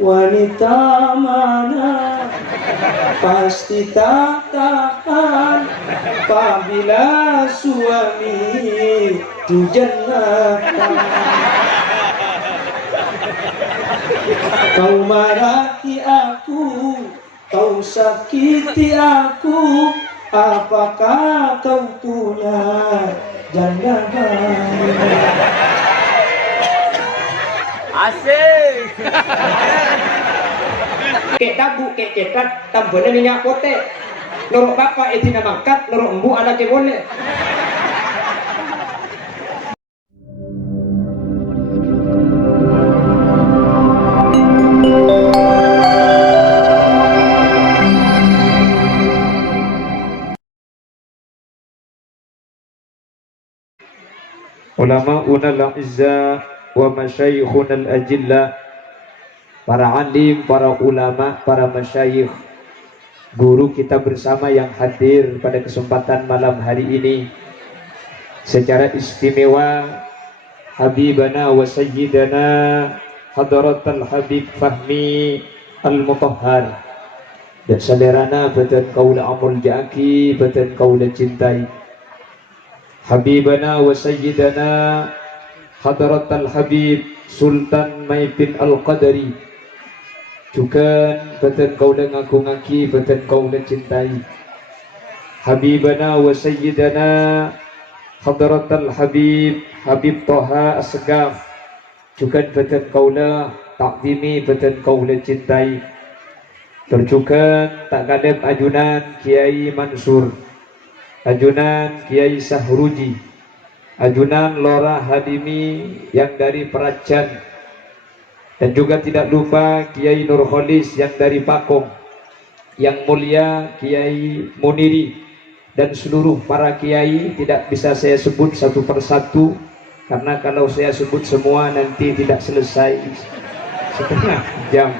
Wanita mana pasti tak tahan apabila suami dijenakkan. Kau marahi aku, kau sakiti aku, apakah kau punya janda baru? Asik. Kek tabu, kek cetat, tambahnya minyak potek. Norok bapak itu namakat, norok embu anaknya boleh. Ulama'una al-izza wa masyayikhuna al-ajilla, para alim, para ulama, para masyayikh, guru kita bersama yang hadir pada kesempatan malam hari ini. Secara istimewa Habibana wa Sayyidana Hadratal Habib Fahmi Al-Mutahhar, dan saudara betul kaula amul jaki, betul kaula cintai Habibana wa Sayyidana Hadratal Habib Sultan Maipin Al-Qadari, juga betul kaula ngaku-ngaki, betul kaula cintai Habibana wa Sayyidana Hadratal Habib Habib Toha As-Segaf, juga betul kaula takdimi, betul kaula cintai. Terjukan tak kadem ajunan Kiai Mansur, ajunan Kiai Sahruji, ajunan Lora Hadimi yang dari Peracan, dan juga tidak lupa Kiai Nurholis yang dari Pakong, yang mulia Kiai Muniri, dan seluruh para kiai. Tidak bisa saya sebut satu persatu, karena kalau saya sebut semua nanti tidak selesai setengah jam.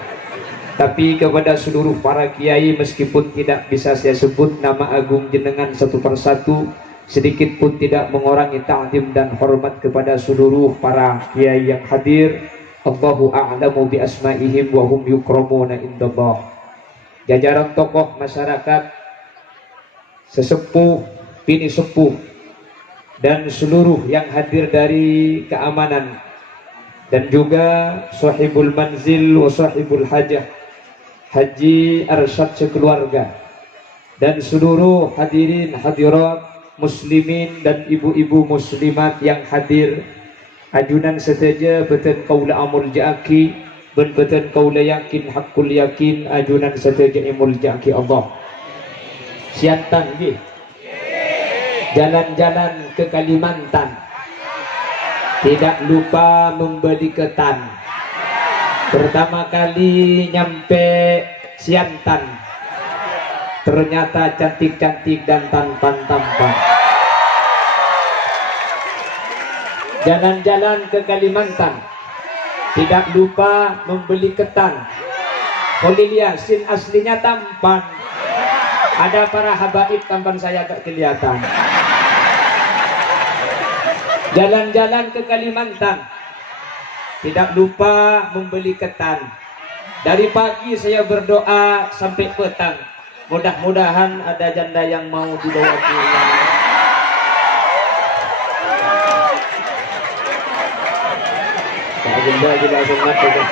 Tapi kepada seluruh para kiai, meskipun tidak bisa saya sebut nama agung jenengan satu persatu, sedikit pun tidak mengurangi ta'zim dan hormat kepada seluruh para kiai yang hadir. Allahu a'lamu bi asma'ihim wa hum yukramuna indallah. Jajaran tokoh masyarakat, sesepuh, bini sepuh, dan seluruh yang hadir dari keamanan, dan juga sahibul manzil wa sahibul hajah Haji Arsyad sekeluarga, dan seluruh hadirin hadirat muslimin dan ibu-ibu muslimat yang hadir. Ajunan seteja beten kaula amul jaki, ben beten kaula yakin hakul yakin, ajunan seteja imul jaki Allah. Siantan nggih. Jalan-jalan ke Kalimantan, tidak lupa membeli ketan. Pertama kali nyampe Siantan, ternyata cantik-cantik dan tampan-tampan. Jalan-jalan ke Kalimantan, tidak lupa membeli ketan. Khalil Yasin aslinya tampan. Ada para habaib tampan saya tak kelihatan. Jalan-jalan ke Kalimantan, tidak lupa membeli ketan. Dari pagi saya berdoa sampai petang, mudah-mudahan ada janda yang mau dibawa pulang. Janda juga sunat juga.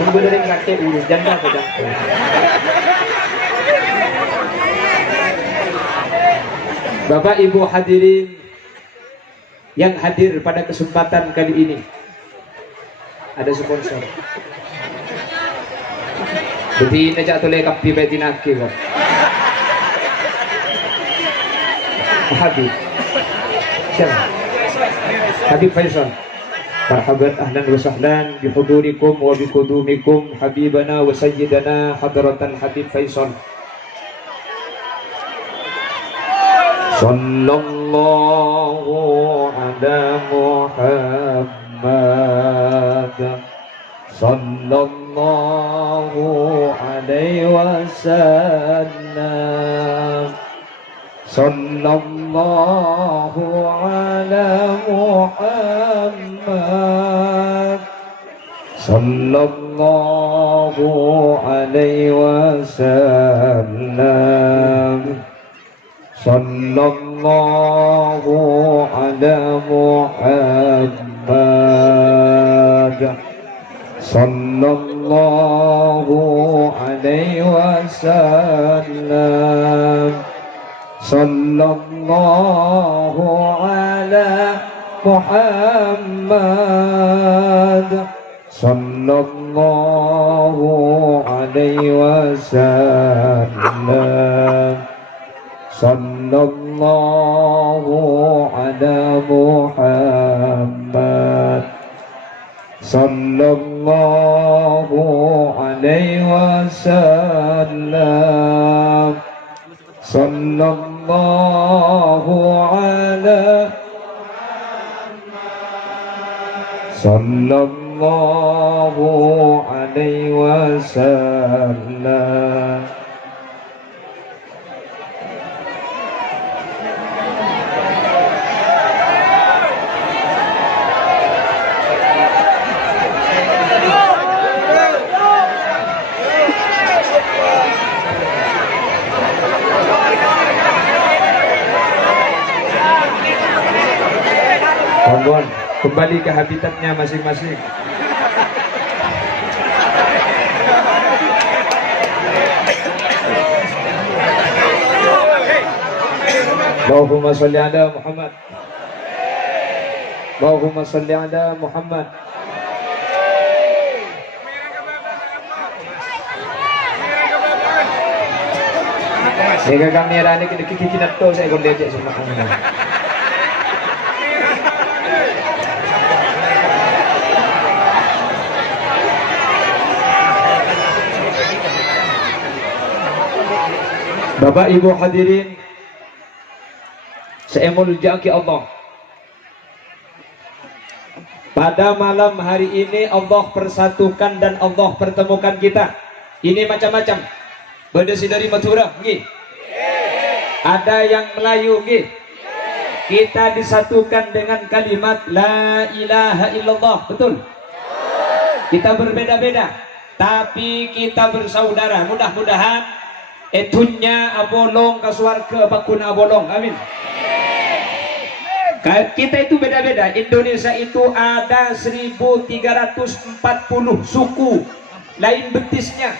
Sebenarnya kakek urus janda saja. Bapak Ibu hadirin yang hadir pada kesempatan kali ini, ada sponsor. Jadi najak toleh kapi betinaki kok. Habib. Siapa? Habib Faisal. Marhaban ahlan wa sahlan bihudurikum wa biqudumikum habibana wa sayyidana hadratal Habib Faisal. Sallallahu ala Muhammad sallallahu alaihi wasallam sallallahu sallallahu ala Muhammad sallallahu alaihi wasallam sallallahu ala Muhammad sallallahu alaihi wasallam sallallahu ala Muhammad sallallahu alaihi wasallam sallallahu ala Muhammad sallallahu alaihi wasallam sallallahu ala sallallahu alaihi wasallam. Kawan-kawan, kembali ke habitatnya masing-masing. Allahumma salli ala Muhammad. Allahumma salli ala Muhammad. Sehingga kamera ni kita tahu saya boleh lihat semua kamera. Bapak Ibu hadirin, saya muljaki Allah. Pada malam hari ini Allah persatukan dan Allah pertemukan kita. Ini macam-macam. Berdasi dari Madura, nggih. Ada yang Melayu, nggih. Kita disatukan dengan kalimat La ilaha illallah, betul? Kita berbeda-beda, tapi kita bersaudara. Mudah-mudahan etunya abolong ke swarga bakuna abolong, amin. Kita itu beda-beda. Indonesia itu ada 1340 suku, lain betisnya.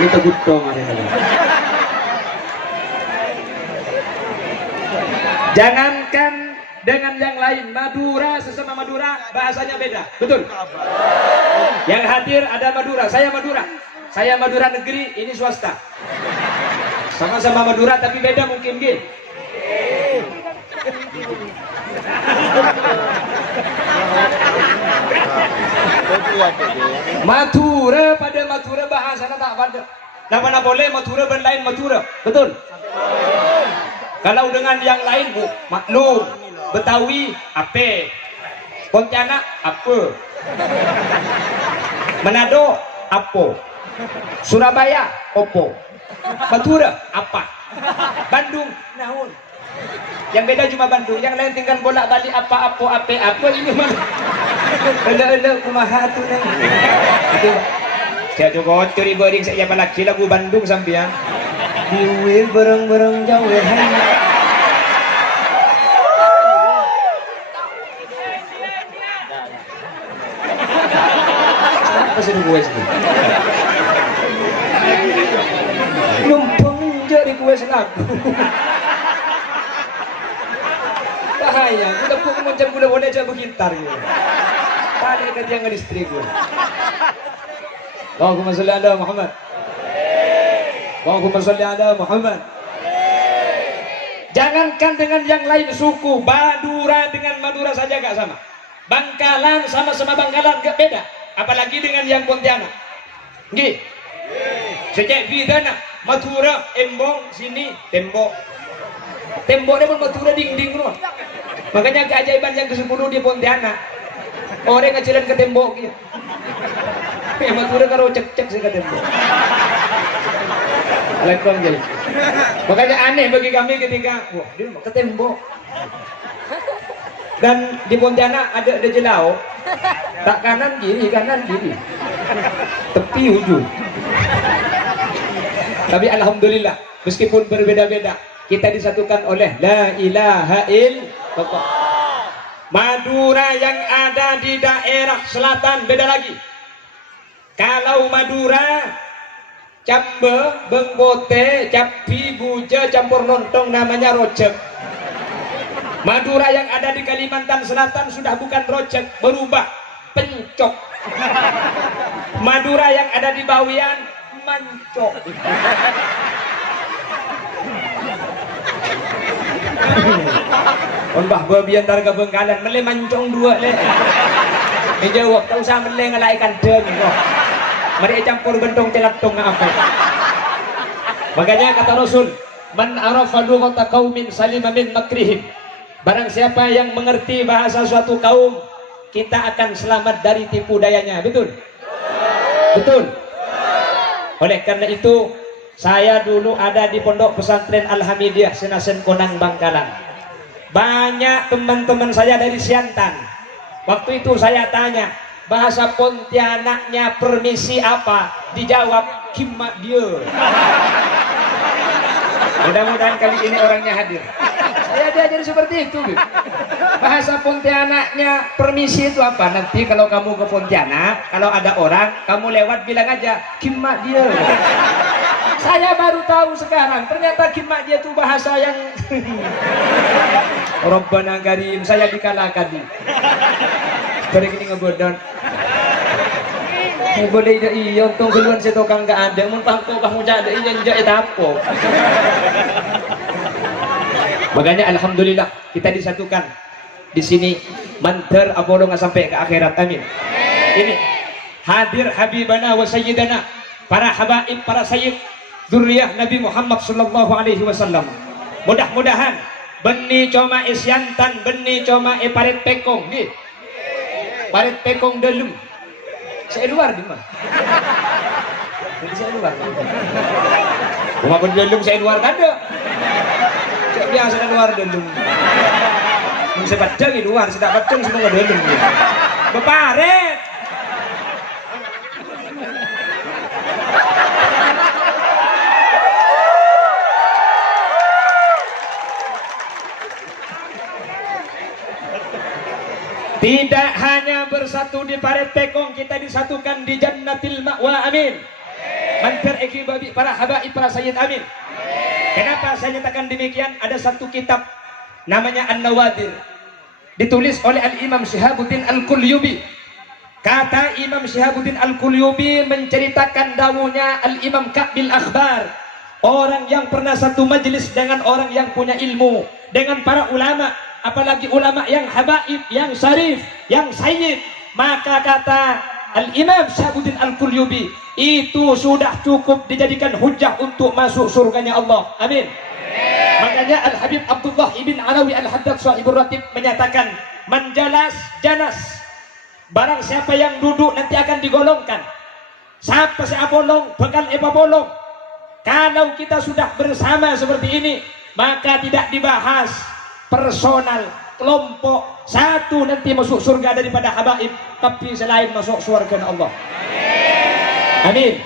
Kita gutong ada. Jangankan dengan yang lain, Madura sesama Madura bahasanya beda, betul? Yang hadir ada Madura, saya Madura negeri, ini swasta. Sama-sama Madura tapi beda mungkin, gitu. Madura pada Madura bahasanya tak pada. Nah, mana boleh Madura berlain Madura, betul? Kalau dengan yang lain, maklum. Betawi, apa? Pontianak, apa? Manado, apa? Surabaya, opo? Madura, apa? Bandung, naon? Yang beda cuma Bandung, yang lain tinggal bolak-balik apa ini mah. Ele-ele kumaha tuh nang. Saya coba curi bering saya laki lagu Bandung sampean. Diwil bareng-bareng jauh masih nunggu itu. Numpang jadi kue selaku. Bahaya, udah pun macam boleh aja bergitar gitu. Tadi kan dia ngelistrik gue. Allahumma sholli ala Muhammad. Allahumma sholli ala Muhammad. Jangankan dengan yang lain suku, Madura dengan Madura saja gak sama. Bangkalan sama-sama Bangkalan gak beda. Apalagi dengan yang Pontianak. Nggih. Sejak bidana Madura embong sini tembok. Temboknya pun Madura dinding rumah. Makanya keajaiban yang ke-10 di Pontianak. Orang ngecilan ke tembok gitu. Tapi Madura karo cek-cek sing ketemu. Lekong jadi. Makanya aneh bagi kami ketika wah dia ke tembok. Dan di Pontianak ada jelau. Tak kanan kiri, tepi ujung. Tapi alhamdulillah, meskipun berbeda-beda, kita disatukan oleh la ilaha illallah. Madura yang ada di daerah selatan beda lagi. Kalau Madura, Cambe, Bengbote, Capi, Buja, campur lontong namanya rojek. Madura yang ada di Kalimantan Selatan sudah bukan rojek, berubah pencok. Madura yang ada di Bawean mancok. Mbah babian targa Bengkalan mele mancong dua le. Dijawab tak usah mele ngelaikan den kok. Mari campur bentong celatong apa. Makanya kata Rasul, man arafa lughata qaumin salima min makrihim. Barang siapa yang mengerti bahasa suatu kaum, kita akan selamat dari tipu dayanya. Betul? Betul? Oleh karena itu, saya dulu ada di pondok pesantren Al-Hamidiyah Senasen Konang Bangkalan. Banyak teman-teman saya dari Siantan. Waktu itu saya tanya, bahasa Pontianaknya permisi apa? Dijawab, kimak dia. Mudah-mudahan kali ini orangnya hadir. Saya diajar seperti itu. Bahasa Pontianaknya permisi itu apa? Nanti kalau kamu ke Pontianak, kalau ada orang, kamu lewat bilang aja, kimak dia. Saya baru tahu sekarang, ternyata kimak dia itu bahasa yang Rabbana Karim, saya dikalahkan nih. Pada gini ngebodon. Boleh ida iya, untung keluar saya tokang gak ada. Mun pangko kamu jadi iya njak etapo. Makanya alhamdulillah kita disatukan di sini. Manter apolo nggak sampai ke akhirat, amin. Ini hadir habibana wa sayyidana, para habaib, para sayyid dzurriyyah Nabi Muhammad sallallahu alaihi wasallam. Mudah-mudahan benih coma isyantan, benih coma parit pekong nih. Parit pekong dalam. Saya luar di mana? Jadi saya luar. Rumah pun dalam saya luar kan ada. Saya biasa ada luar dalam. Saya padang di luar, saya tak padang semua dalam. Beparet. Tidak hanya bersatu di paret tekong, kita disatukan di jannatil ma'wa, amin. Mantir eki babi para habaib, para sayyid, amin. Kenapa saya nyatakan demikian? Ada satu kitab namanya An-Nawadir, ditulis oleh Al-Imam Syihabuddin Al-Qulyubi. Kata Imam Syihabuddin Al-Qulyubi menceritakan dawuhnya Al-Imam Ka'bil Akhbar, orang yang pernah satu majelis dengan orang yang punya ilmu, dengan para ulama, apalagi ulama yang habaib, yang syarif, yang sayyid. Maka kata Al-Imam Syihabuddin Al-Qulyubi, itu sudah cukup dijadikan hujah untuk masuk surganya Allah, amin. Makanya Al-Habib Abdullah ibn Alawi Al-Haddad Sahibur Ratib menyatakan, menjalas janas, barang siapa yang duduk nanti akan digolongkan. Siapa saya bolong, bakal eba bolong. Kalau kita sudah bersama seperti ini, maka tidak dibahas personal, kelompok, satu nanti masuk surga daripada habaib, tapi selain masuk surga Allah. Amin.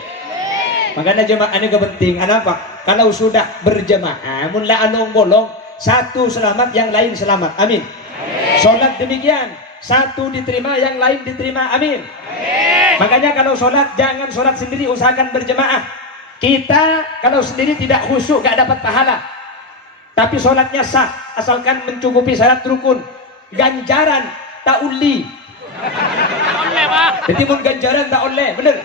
Makanya jemaah ini penting. Kenapa? Kalau sudah berjemaah, mulai anong bolong, satu selamat, yang lain selamat. Amin. Sholat demikian, satu diterima, yang lain diterima. Amin. Makanya kalau sholat, jangan sholat sendiri, usahakan berjemaah. Kita kalau sendiri tidak khusyuk, gak dapat pahala. Tapi sholatnya sah, asalkan mencukupi syarat rukun. Ganjaran tak uli. Jadi pun ganjaran tak oleh, bener.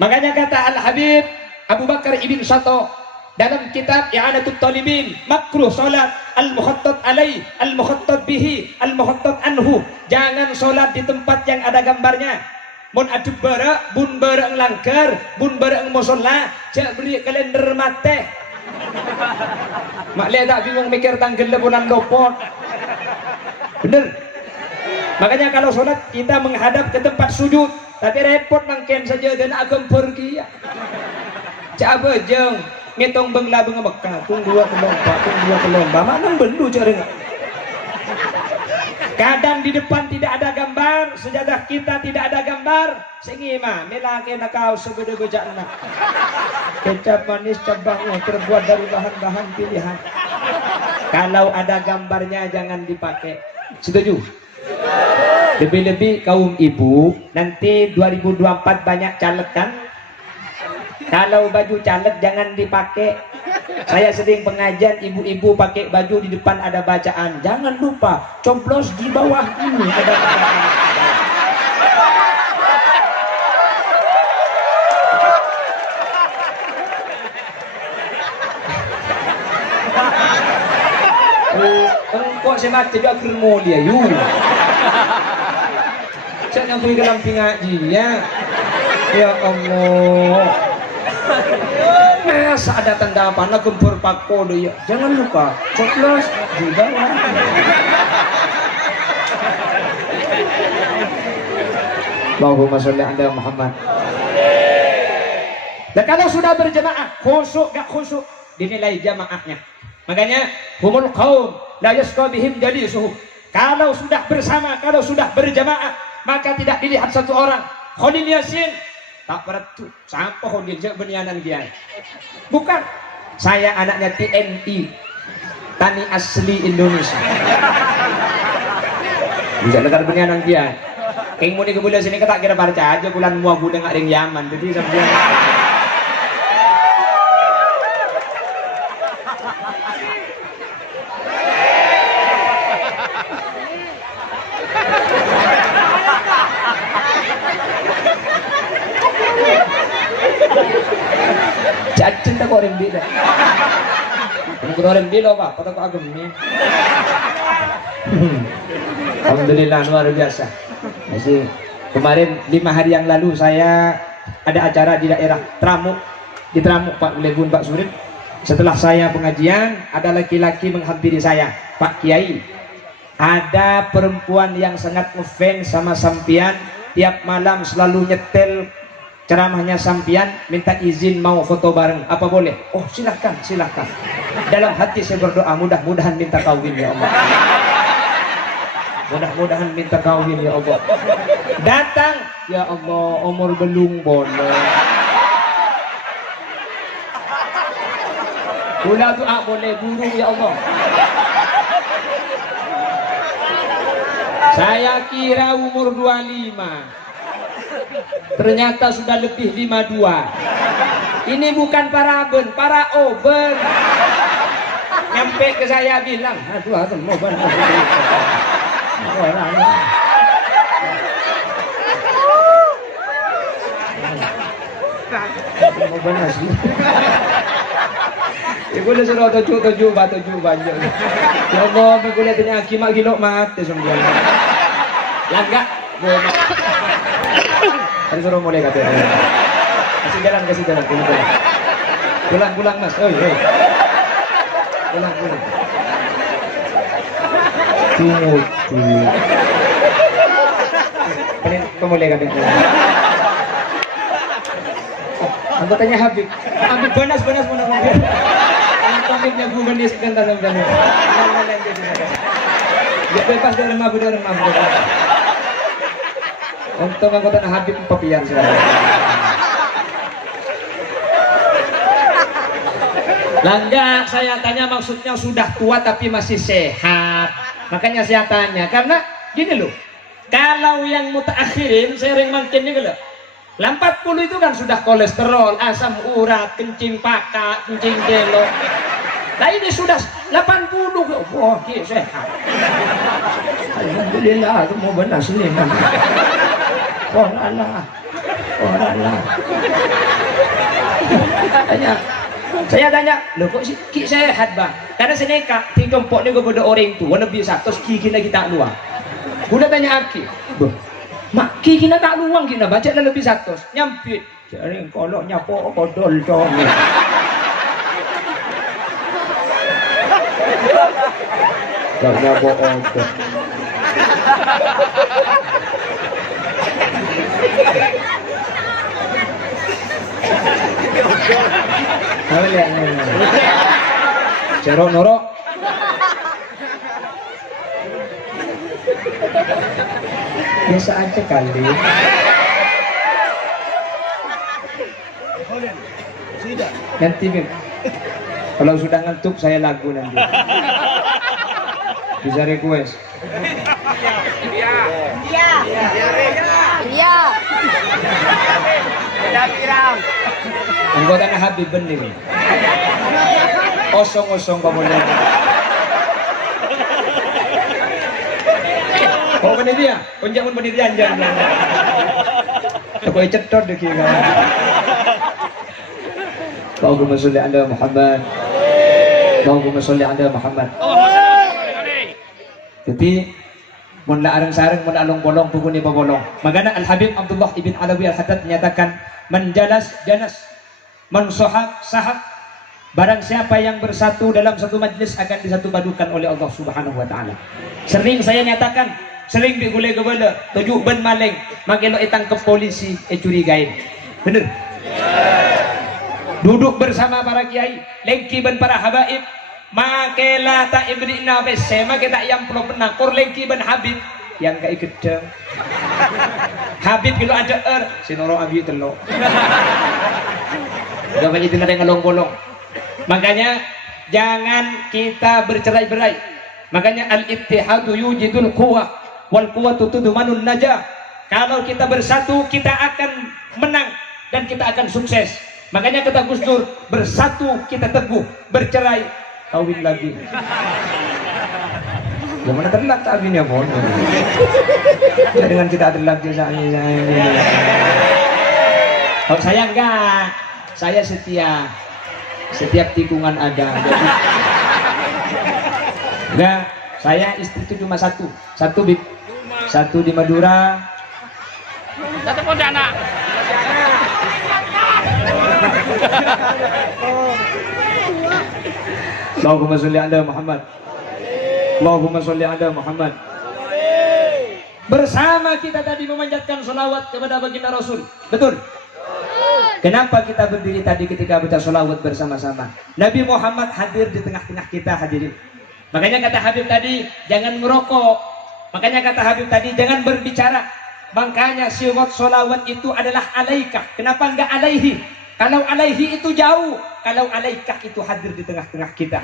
Makanya kata Al-Habib Abu Bakar Ibn Shato dalam kitab I'anatul Talibin, makruh sholat al-mukhattat alaih, al-mukhattat bihi, al-mukhattat anhu. Jangan sholat di tempat yang ada gambarnya. Mun adub bara, bun bareng langgar, bun bareng musola, cak beri kalender mate. Mak lihat tak bingung mikir tanggal bulan lopot. Bener. Makanya kalau sholat kita menghadap ke tempat sujud, Tapi repot mangken saja dan agam pergi ya. Cak apa jeng ngitung bengla benga Mekah, tung dua ke lomba, mana bendu cari nggak? Kadang di depan tidak ada gambar, sejadah kita tidak ada gambar. Sengima, melaki nak kau sebeda bejana. Kecap manis cabangnya terbuat dari bahan-bahan pilihan. Kalau ada gambarnya jangan dipakai. Setuju? Lebih-lebih kaum ibu, nanti 2024 banyak caleg kan? Kalau baju caleg jangan dipakai. Saya sering pengajian ibu-ibu pakai baju di depan ada bacaan. Jangan lupa coblos di bawah ini ada bacaan. Engkau saya mati juga kermulia yuk. Saya yang pergi ke lamping ngaji ya Allah. Masa ada tanda apa nak gempur pako do ya. Jangan lupa coblos di bawah. Allahumma sholli ala Muhammad. Dan kalau sudah berjamaah khusyuk gak khusyuk dinilai jamaahnya. Makanya humul qaum la yasqa bihim jalisuhum. Kalau sudah bersama, kalau sudah berjamaah, maka tidak dilihat satu orang. Khalil Yasin tak beretu sampai Khalil jak benianan dia. Bukan. Saya anaknya TNI. Tani asli Indonesia. Bisa negara benianan dia. King muni ke bulan sini tak kira baca aja bulan mua bulan ngak ring Yaman. Jadi sampai cacing tak orang bida. Mungkin orang bida apa? Kata kau agam ni. Alhamdulillah luar biasa. Masih kemarin 5 hari yang lalu saya ada acara di daerah Tramuk, di Tramuk Pak Lebun Pak Surip. Setelah saya pengajian, ada laki-laki menghampiri saya, Pak Kiai. Ada perempuan yang sangat ngefans sama sampian, tiap malam selalu nyetel ceramahnya sampian, minta izin mau foto bareng, apa boleh? Oh silahkan, silahkan. Dalam hati saya berdoa, mudah-mudahan minta kawin ya Allah. Mudah-mudahan minta kawin ya Allah. Datang, ya Allah, umur belum boleh. Pula doa boleh, burung ya Allah. Saya kira umur 25. Ternyata sudah lebih 52. Ini bukan paraben, para oben. Nyampe ke saya bilang, aduh aku mau bantu. Mau banas. Ibu dah suruh tujuh banyak. Ya Allah, aku lihat ini akimak gilok mati sembilan. Langga, tadi suruh mulai katanya. Kasih jalan, pulang mas, oi. Pulang. Tunggu. Ini pemulai katanya. Anggotanya Habib banas mobil. Habibnya bubenis dan tanam. Ya bebas dari mabuk. Untuk anggota Habib papian sudah. Langga, saya tanya maksudnya sudah tua tapi masih sehat. Makanya saya tanya karena gini loh. Kalau yang mutaakhirin sering makin nih loh. 40 itu kan sudah kolesterol, asam urat, kencing pakak, kencing gelo. Nah ini sudah 80, wah sehat. Alhamdulillah, aku mau benar seliman. Oralah. Saya tanya, loh kok ki sehat bang? Karena saya neka, tiga empok ni kepada orang tu, warna biasa, terus ki kita luang. Udah tanya aki, mak ki kita tak luang kita baca dah lebih satu, nyampit. Jadi kalau nyapo kodol dong. Tak nyapo kodol. Apa lihat? Cerok norok. Biasa aja kali. Nanti Bim, kalau sudah ngantuk saya lagu nanti. Bisa request. Iya. Anggota Habib benih. Osong-osong kamu lihat. Oh panitia, punjak panitia anjang. Aku cetot deh kira. Allahumma sholli ala Muhammad. Allahumma sholli ala Muhammad. Jadi mun la areng-sareng mun along bolong pukuni bolong. Magana Al Habib Abdullah ibn Alawi Al Haddad menyatakan menjalas janas mensohab sahab barang siapa yang bersatu dalam satu majlis akan disatu padukan oleh Allah Subhanahu wa taala. Sering saya nyatakan, sering digulai gebala, tujuh ben maling, makelo itang ke polisi curigain. Bener? Duduk bersama para kiai, lengki ben para habaib, makela tak ibri nabe sema kita yang perlu benang, kur lengki ben Habib yang kayak gedeng. Habib kilo aja sinoro abi telo. Gak banyak dengar yang ngelong-golong. Makanya jangan kita bercerai-berai. Makanya al-ittihadu yujidul quwwah wal quwwatu tudmanun najah. Kalau kita bersatu kita akan menang dan kita akan sukses. Makanya kata Gus Dur, bersatu kita teguh, bercerai kawin lagi. Gimana terlak kawinnya pun? Dengan kita terlak kalau saya enggak, saya setia. Setiap tikungan ada. Enggak, saya istri itu cuma satu Bib. Satu di Madura. Satu Pontianak. Allahumma sholli ala Muhammad. Allahumma sholli ala Muhammad. Bersama kita tadi memanjatkan sholawat kepada baginda Rasul. Betul? Kenapa kita berdiri tadi ketika baca sholawat bersama-sama? Nabi Muhammad hadir di tengah-tengah kita hadirin. Makanya kata Habib tadi, jangan merokok. Makanya kata Habib tadi, jangan berbicara. Makanya siwat sholawat itu adalah alaikah. Kenapa enggak alaihi? Kalau alaihi itu jauh. Kalau alaikah itu hadir di tengah-tengah kita.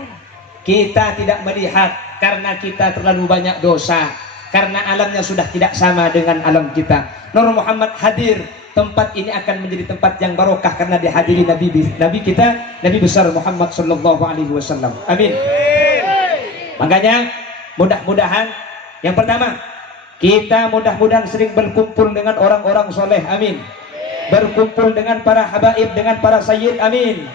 Kita tidak melihat karena kita terlalu banyak dosa. Karena alamnya sudah tidak sama dengan alam kita. Nur Muhammad hadir. Tempat ini akan menjadi tempat yang barokah karena dihadiri Nabi kita, Nabi besar Muhammad sallallahu alaihi wasallam. Amin. Makanya mudah-mudahan yang pertama, kita mudah-mudahan sering berkumpul dengan orang-orang soleh. Amin. Berkumpul dengan para habaib, dengan para sayyid. Amin.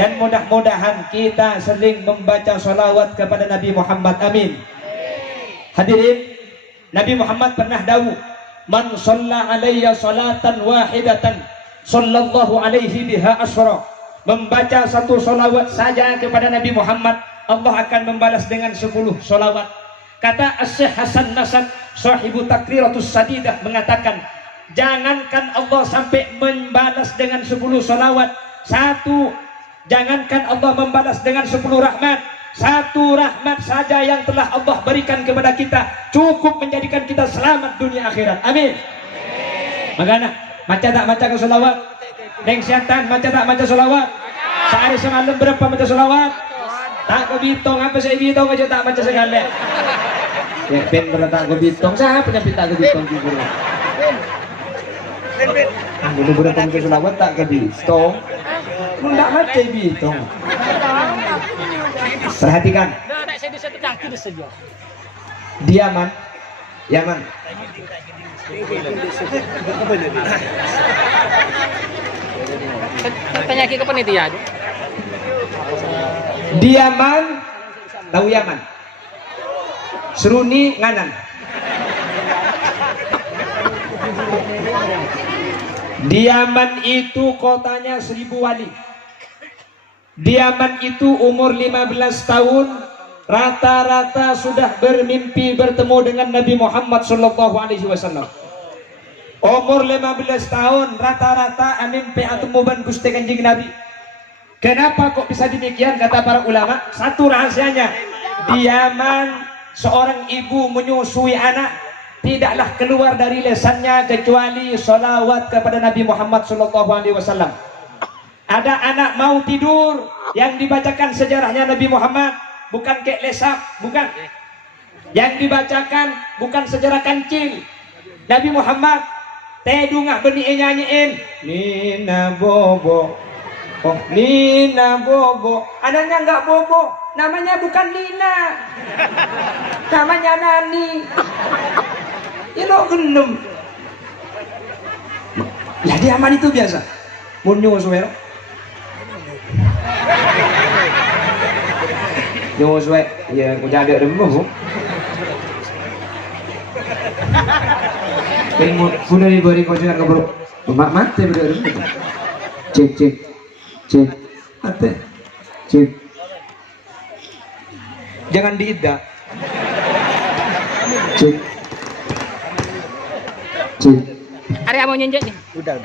Dan mudah-mudahan kita sering membaca sholawat kepada Nabi Muhammad. Amin. Hadirin, Nabi Muhammad pernah dawuh, man shalla alayya salatan wahidatan sallallahu alaihi biha asra. Membaca satu solawat saja kepada Nabi Muhammad, Allah akan membalas dengan 10 solawat. Kata As-Syekh Hasan Nasad, sahibu takriratus sadidah, mengatakan, jangankan Allah sampai membalas dengan 10 solawat, jangankan Allah membalas dengan 10 rahmat, satu rahmat saja yang telah Allah berikan kepada kita cukup menjadikan kita selamat dunia akhirat. Amin. Makanya maca tak maca ke solawat? Neng setan maca tak maca solawat? Sehari semalam berapa maca solawat? Tak kebitong apa saya bitong aja tak maca sekali. Ya pen tak kebitong siapa penyakit tak kebitong juga. Dulu berapa maca solawat tak kebitong? Tidak maca bitong. Perhatikan. Diaman, Yaman. Penyakit kepenitian. Diaman, tahu Yaman. Seruni nganan. Diaman itu kotanya 1000 wali. Diaman itu umur 15 tahun, rata-rata sudah bermimpi bertemu dengan Nabi Muhammad sallallahu alaihi wasallam. Umur 15 tahun rata-rata amin pi'atum muban Gusti Kanjeng Nabi. Kenapa kok bisa demikian kata para ulama? Satu rahasianya, diaman seorang ibu menyusui anak tidaklah keluar dari lesannya kecuali sholawat kepada Nabi Muhammad SAW. Ada anak mau tidur yang dibacakan sejarahnya Nabi Muhammad, bukan kek lesap, bukan. Yang dibacakan bukan sejarah kancil. Nabi Muhammad tedungah benih nyanyiin Nina Bobo. Oh, Nina Bobo. Anaknya nggak Bobo, namanya bukan Nina. Namanya Nani. Ilo gendem. Ya diaman itu biasa. Munyo suwe. Nyo suwe, ya kuda ada rembuh. Sudah diberi kocengan ke bro. Mak mati beri rembuh. Cek. Mati. Cek. Jangan diida. Cek. Ada yang mau nyenjek nih? Udah.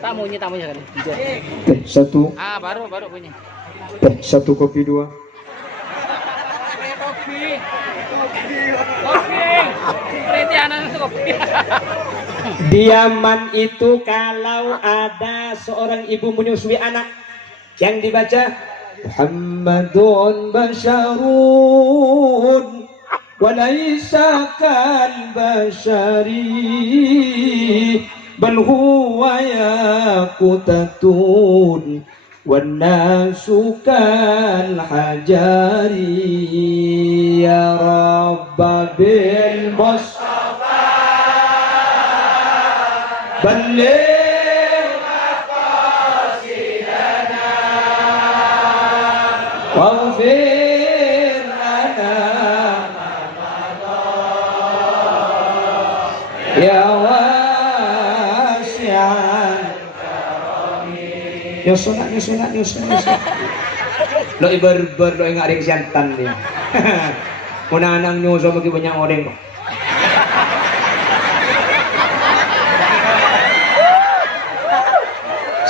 Tamunya kan. Satu. Baru punya. Satu kopi dua. Kopi. Berarti anak kopi. Diaman itu kalau ada seorang ibu menyusui anak yang dibaca Muhammadun basyarun walaysa kal basyari bal huwa yaqutatun wan nasu kal hajari ya rabba bil mustafa balligh maqasidana waghfir lana ya wasi'an nyusunat lo ibar-ibar lo yang ada yang siantan dia muna nang nyusun bagi banyak orang kok.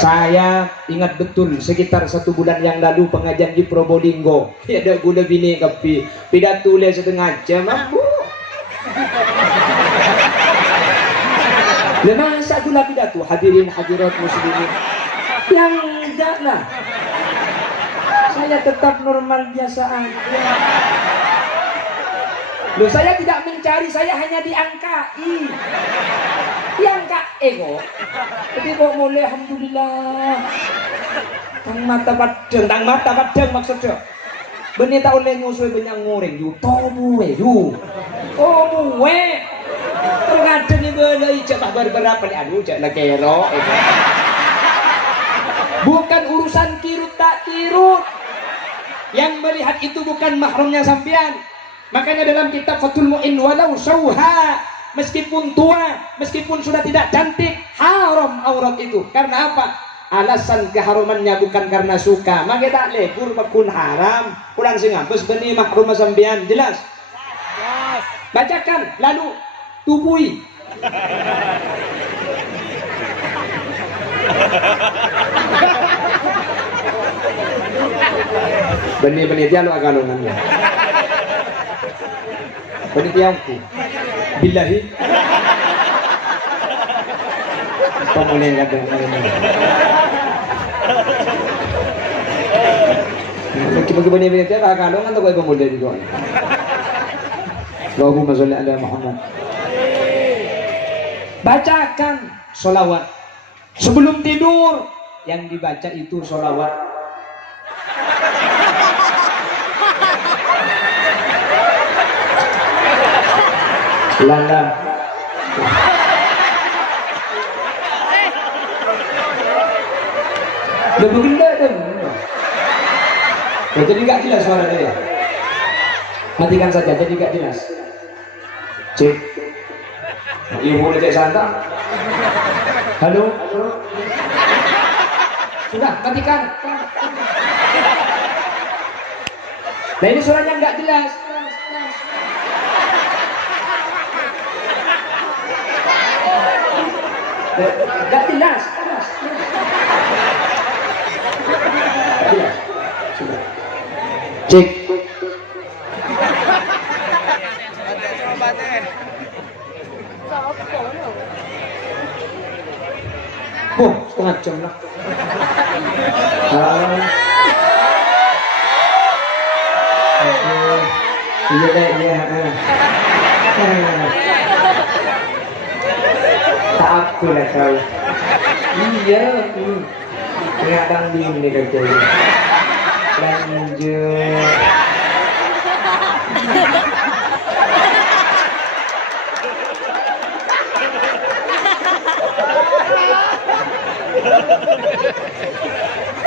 Saya ingat betul sekitar 1 bulan yang lalu pengajian di Probolinggo. Ada gula bini kapi. Pidato le setengah jam. Mampu. Lemah saya gula pidato. Hadirin hadirat muslimin. Yang janganlah. Saya tetap normal biasa aja. Loh, saya tidak mencari, saya hanya diangkai. Diangka ego. Jadi kok mulai alhamdulillah. Tang mata padang maksudnya. Benih tak oleh nyusul banyak ngoreng yu. Tomu yu. Terngaden ni belai cakap berberapa ni aduh cak lah kero. Bukan urusan kirut tak kirut. Yang melihat itu bukan mahramnya sampean. Makanya dalam kitab Fathul Mu'in walau syauha, meskipun tua, meskipun sudah tidak cantik, haram aurat itu. Karena apa? Alasan keharumannya bukan karena suka. Maka tak lebur pun haram. Pulang singapus benih mahrum sampean. Jelas? Bacakan lalu tubui. Benih-benih dia lu agalongannya. Penitianku billahi pemulai kata bagi benih-benih dia agalongan atau kau pemulai juga. Allahumma sholli ala Muhammad. Bacakan sholawat sebelum tidur. Yang dibaca itu sholawat. Lala. Lebih gila kan? Jadi nggak jelas suara dia. Matikan saja, jadi nggak jelas. Cek. Ibu udah cek santang. Halo. Sudah, matikan. Nah ini suaranya nggak jelas. Gak jelas. Jelas. Sudah. Cek. Oh, setengah jam lah. Iya deh, iya. Tak aku lah kau. Iya. Kadang dingin nih kerjanya. Lanjut.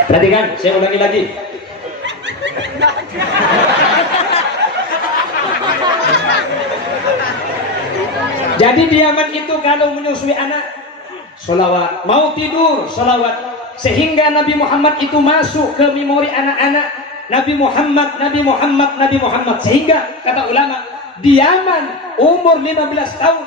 Perhatikan, saya ulangi lagi. Jadi diaman itu kalau menyusui anak, sholawat. Mau tidur, sholawat. Sehingga Nabi Muhammad itu masuk ke memori anak-anak. Nabi Muhammad, Nabi Muhammad, Nabi Muhammad. Sehingga kata ulama, diaman umur 15 tahun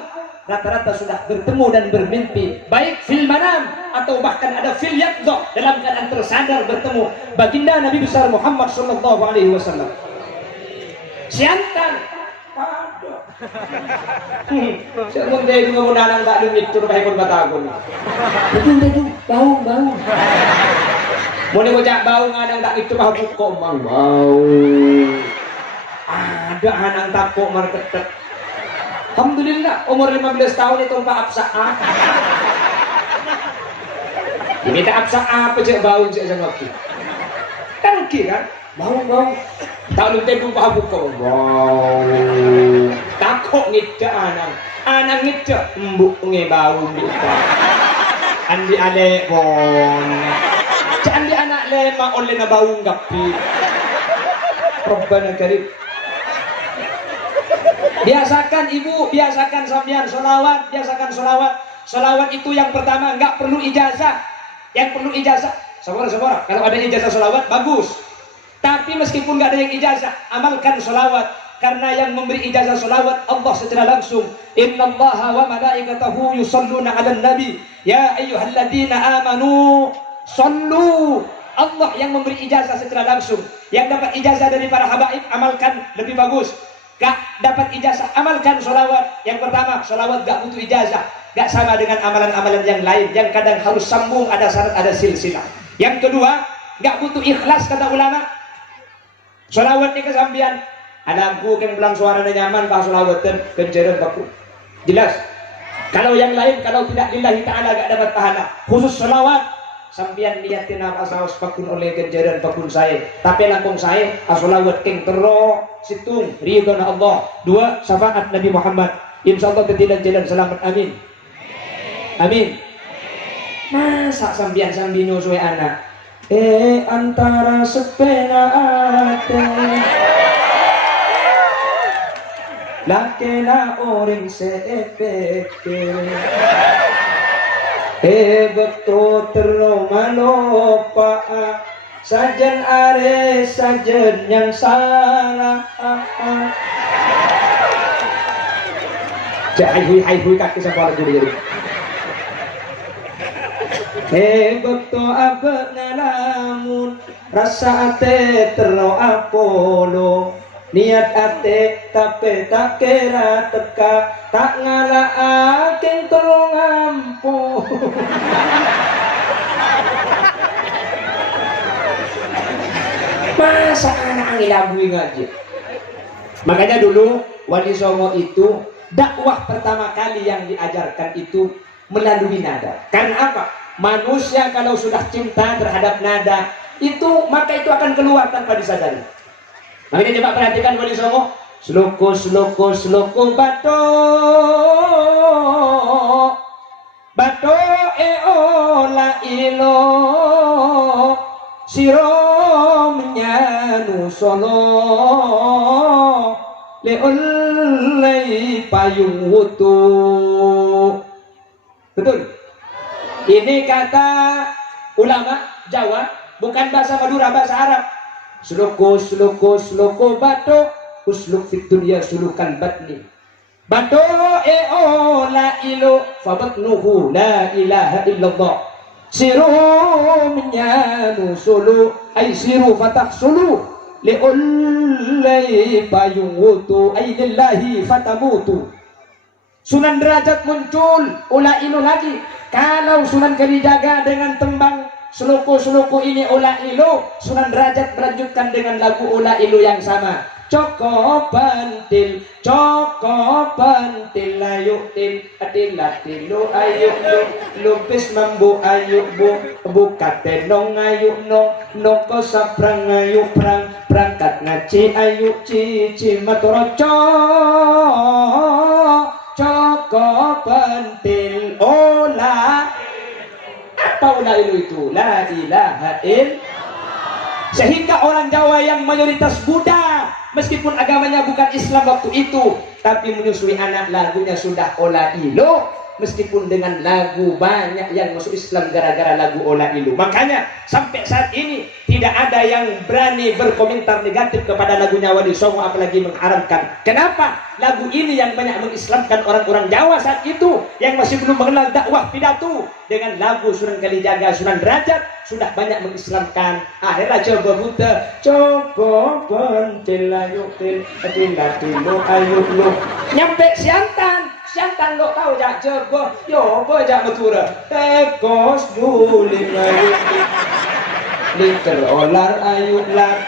rata-rata sudah bertemu dan bermimpi, baik fil manam atau bahkan ada fil yaqdha, dalam keadaan tersadar bertemu baginda Nabi besar Muhammad sallallahu alaihi wasallam. Siantan saya mun day dungo nanang tak lumit tur kay kon batagon. Betul bau. Mun ni bocah bau ngadang tak itu mah kok mang bau. Ada hanang takok marketek. Alhamdulillah umur 15 tahun itu Pak Absa'ah. Ini tak Absa'ah apa cek bau cek sama aku. Kan kira bau. Tak lupa itu Pak Buko. Bau. Takok ngida anang ngida embuk ngebau ngida. Andi ale bon. Cek andi anak lema oleh na bau ngapi. Rabbana karim. Biasakan ibu, biasakan sampean sholawat, biasakan sholawat. Sholawat itu yang pertama nggak perlu ijazah. Yang perlu ijazah, saudara-saudara, kalau ada ijazah sholawat bagus. Tapi meskipun nggak ada yang ijazah, amalkan sholawat. Karena yang memberi ijazah sholawat Allah secara langsung. Innallaha wa malaikatahu yusalluna 'alan nabi. Ya ayyuhalladzina amanu shallu. Allah yang memberi ijazah secara langsung. Yang dapat ijazah dari para habaib amalkan lebih bagus. Gak dapat ijazah, amalkan sholawat. Yang pertama, sholawat gak butuh ijazah. Gak sama dengan amalan-amalan yang lain yang kadang harus sambung, ada syarat, ada silsilah. Yang kedua, gak butuh ikhlas kata ulama. Sholawat ini kesambian. Ada aku yang bilang suaranya nyaman, pak sholawat dan kenceran baku. Jelas. Kalau yang lain, kalau tidak lillahi ta'ala gak dapat pahala. Khusus sholawat. Sampian niatin apa saus pakun oleh kejaran pakun saya, tapi langkung saya asolawat king tero situng ridhona Allah. Dua, syafaat Nabi Muhammad, insyaallah tidak jalan selamat, amin amin. Masa sampian sambino suwe anak antara sepena ate lakena orang seepeke betul terlomalopa sajen are sajen yang salah. Cak hai kaki sampai jadi. Betul abek ngalamun rasa ate terlo apolo. Niat ate tapi tak kira teka tak ngalaakin tolong ampun. Masa anak ngilabui ngaji. Makanya dulu Wali Songo itu dakwah pertama kali yang diajarkan itu melalui nada. Karena apa? Manusia kalau sudah cinta terhadap nada itu maka itu akan keluar tanpa disadari. Makanya coba perhatikan Wali Songo. Sloko bato ola ilo siromnya nusono leolai payung wutu. Betul. Ini kata ulama Jawa, bukan bahasa Madura, bahasa Arab. Sloko bato usluk fit dunya sulukan batni. Bado o la ilo fabatnuhu la ilaha illallah. Siru minyanu sulu ay siru fatah sulu liullai bayungutu ay lillahi fatamutu. Sunan Derajat muncul ula ilo lagi. Kalau Sunan Kalijaga dengan tembang seluku-seluku ini ula ilo, Sunan Derajat melanjutkan dengan lagu ula ilo yang sama. Coko pentil ayuk til adilah tilu ayuk lu lupis mambu ayuk buka tenong ayuk no noko saprang ayuk prang berangkat ngaci ayuk cici matoroco coko pentil ola apa ola itu la ilaha illallah. Sehingga orang Jawa yang mayoritas Buddha, meskipun agamanya bukan Islam waktu itu, tapi menyusui anak lagunya sudah ola ilo, meskipun dengan lagu banyak yang masuk Islam gara-gara lagu ola ilo. Makanya sampai saat ini tidak ada yang berani berkomentar negatif kepada lagunya Wali Songo, apalagi mengharamkan. Kenapa? Lagu ini yang banyak mengislamkan orang-orang Jawa saat itu yang masih belum mengenal dakwah pidato. Dengan lagu Sunan Kalijaga, Sunan Derajat sudah banyak mengislamkan. Akhirnya coba buta, coba pentil ayuk til tilu ayuk lu nyampe Siantan lo tahu jak coba yo apa jak matura tekos duling ayuk liter olar ayuk lar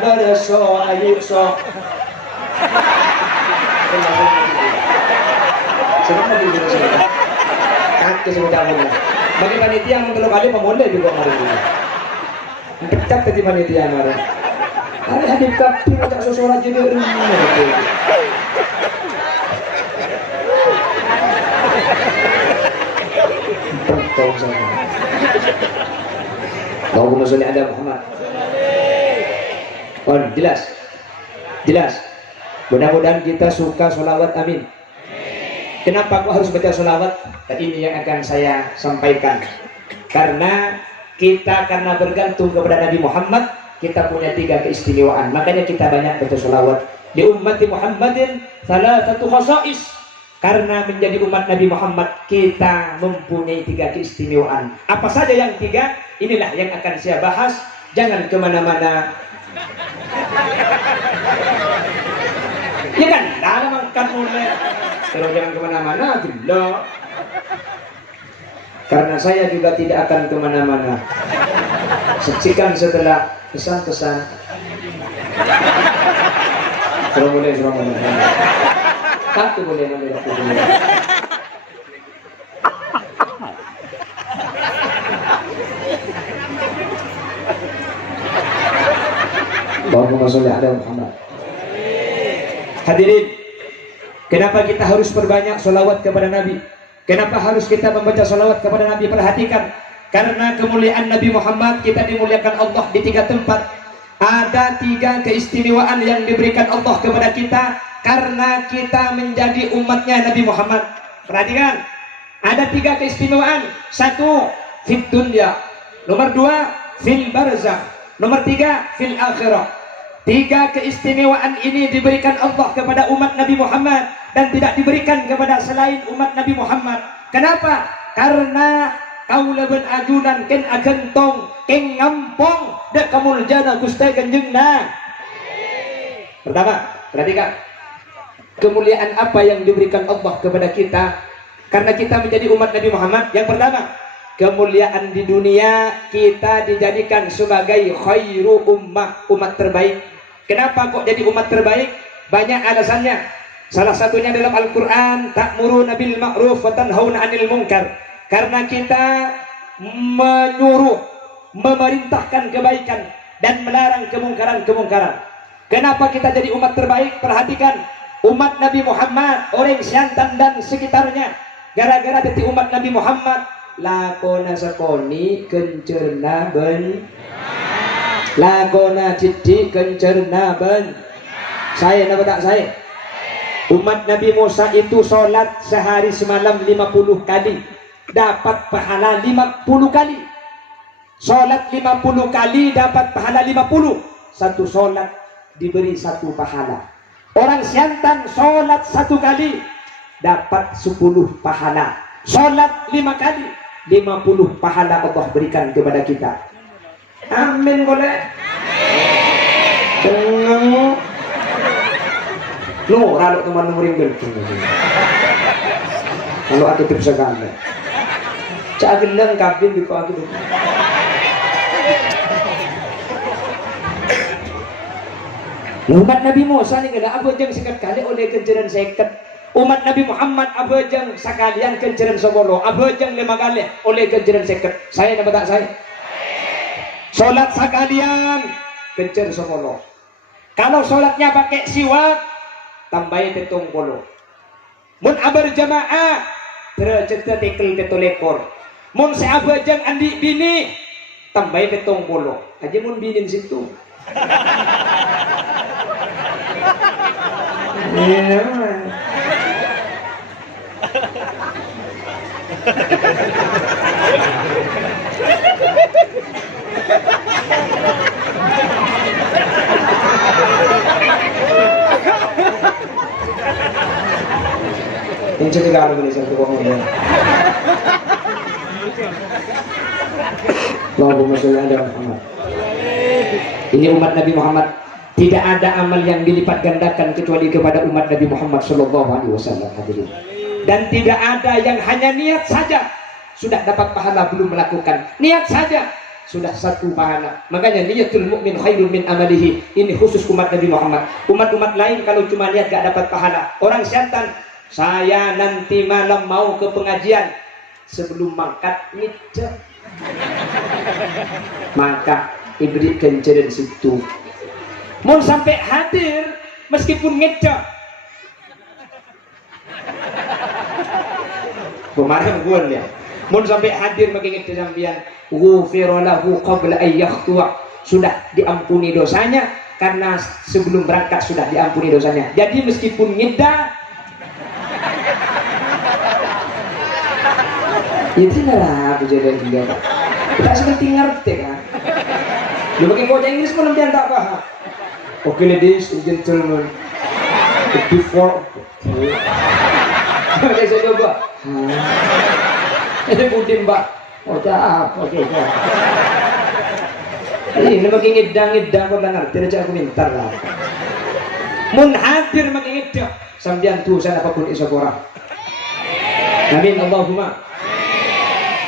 berso ayuk so. Sebenarnya di sini kaki sudah mulai. Bagi panitia yang menteluk kali pemulai juga hari ini. Pecat tadi panitia hari. Hari hadir kapi macam seseorang jadi rumah. Tahu saya. Allahumma sholli ala Muhammad. Oh, jelas. Mudah-mudahan kita suka sholawat, amin. Kenapa kok harus baca sholawat? Dan ini yang akan saya sampaikan. Karena bergantung kepada Nabi Muhammad, kita punya 3 keistimewaan. Makanya kita banyak baca sholawat. Di ummati Muhammadin salah satu khasais. Karena menjadi umat Nabi Muhammad, kita mempunyai 3 keistimewaan. Apa saja yang 3? Inilah yang akan saya bahas. Jangan kemana-mana. Ya kan? Dalam makan mulai. Kalau jangan kemana-mana, tidak. Karena saya juga tidak akan kemana-mana. Saksikan setelah pesan-pesan. Kalau boleh. Satu boleh. Allahumma sholli ala Muhammad. Hadirin, kenapa kita harus perbanyak sholawat kepada Nabi? Kenapa harus kita membaca sholawat kepada Nabi? Perhatikan, karena kemuliaan Nabi Muhammad, kita dimuliakan Allah di 3 tempat. Ada 3 keistimewaan yang diberikan Allah kepada kita karena kita menjadi umatnya Nabi Muhammad. Perhatikan, ada 3 keistimewaan. 1, fid dunya. Nomor 2, fil barzakh. Nomor 3, fil akhirah. 3 keistimewaan ini diberikan Allah kepada umat Nabi Muhammad dan tidak diberikan kepada selain umat Nabi Muhammad. Kenapa? Karena kaula ben ajunan ken agentong ken ngampong dek kamul jana Gusti Kanjengna. Pertama, perhatikan kemuliaan apa yang diberikan Allah kepada kita karena kita menjadi umat Nabi Muhammad. Yang pertama, kemuliaan di dunia, kita dijadikan sebagai khairu ummah, umat terbaik. Kenapa kok jadi umat terbaik? Banyak alasannya. Salah satunya dalam Al-Quran, ta'muruna bil ma'ruf wa tanhauna 'anil munkar. Karena kita menyuruh, memerintahkan kebaikan dan melarang kemungkaran-kemungkaran. Kenapa kita jadi umat terbaik? Perhatikan, umat Nabi Muhammad, orang Siantan dan sekitarnya, gara-gara jadi umat Nabi Muhammad, lakona sakoni kencerna ben, lakona citi kencerna ben. Saya nama tak saya. Umat Nabi Musa itu sholat sehari semalam 50 kali, dapat pahala 50 kali. Sholat 50 kali dapat pahala 50. Satu sholat diberi 1 pahala. Orang Siantan sholat 1 kali dapat 10 pahala. Sholat 5 kali 50 pahala Allah berikan kepada kita. Amin boleh. Tenang. Lu ralok teman muring gelung. Kalau aku bisa gambar. Cak geleng kabin di kau aku. Umat Nabi Musa ni kena abojang sekat kali oleh kenceran seket. Umat Nabi Muhammad abojang sekalian kenceran sebolo. Abojang 5 kali oleh kenceran seket. Saya nama tak saya. Solat sekalian kencer sebolo. Kalau solatnya pakai siwak, tambahin tetung polo. Mun abar jamaah, terceta tekel tetolekor. Mun seabojang andi bini, tambahin tetung polo. Aja mun binin situ. Iya. Ini cerita kalau boleh satu bohong ya. Allahumma sholli ala Muhammad. Ini umat Nabi Muhammad. Tidak ada amal yang dilipat gandakan kecuali kepada umat Nabi Muhammad Sallallahu Alaihi Wasallam. Dan tidak ada yang hanya niat saja sudah dapat pahala belum melakukan. Niat saja sudah 1 pahala. Makanya niatul mukmin khairun min amalihi. Ini khusus umat Nabi Muhammad. Umat-umat lain kalau cuma niat gak dapat pahala. Orang Siantan, saya nanti malam mau ke pengajian, sebelum mangkat ngidam. Maka ibrit kenceran situ. Mun sampai hadir meskipun ngedok. Kemarin gue lihat. Mun sampai hadir makin ngedok sampean, ghufira lahu qabla ay yakhtua. Sudah diampuni dosanya karena sebelum berangkat sudah diampuni dosanya. Jadi meskipun ngedok, itu lah kejadian dia. Kita seperti ngerti kan. Lu pakai kode Inggris pun nanti tak paham. Okay, ladies and gentlemen, before saya coba ini putih mbak oke ini makin ngedang kau dengar tidak aku minta lah mun hadir makin ngedang sambian tulisan apapun isyarat amin Allahumma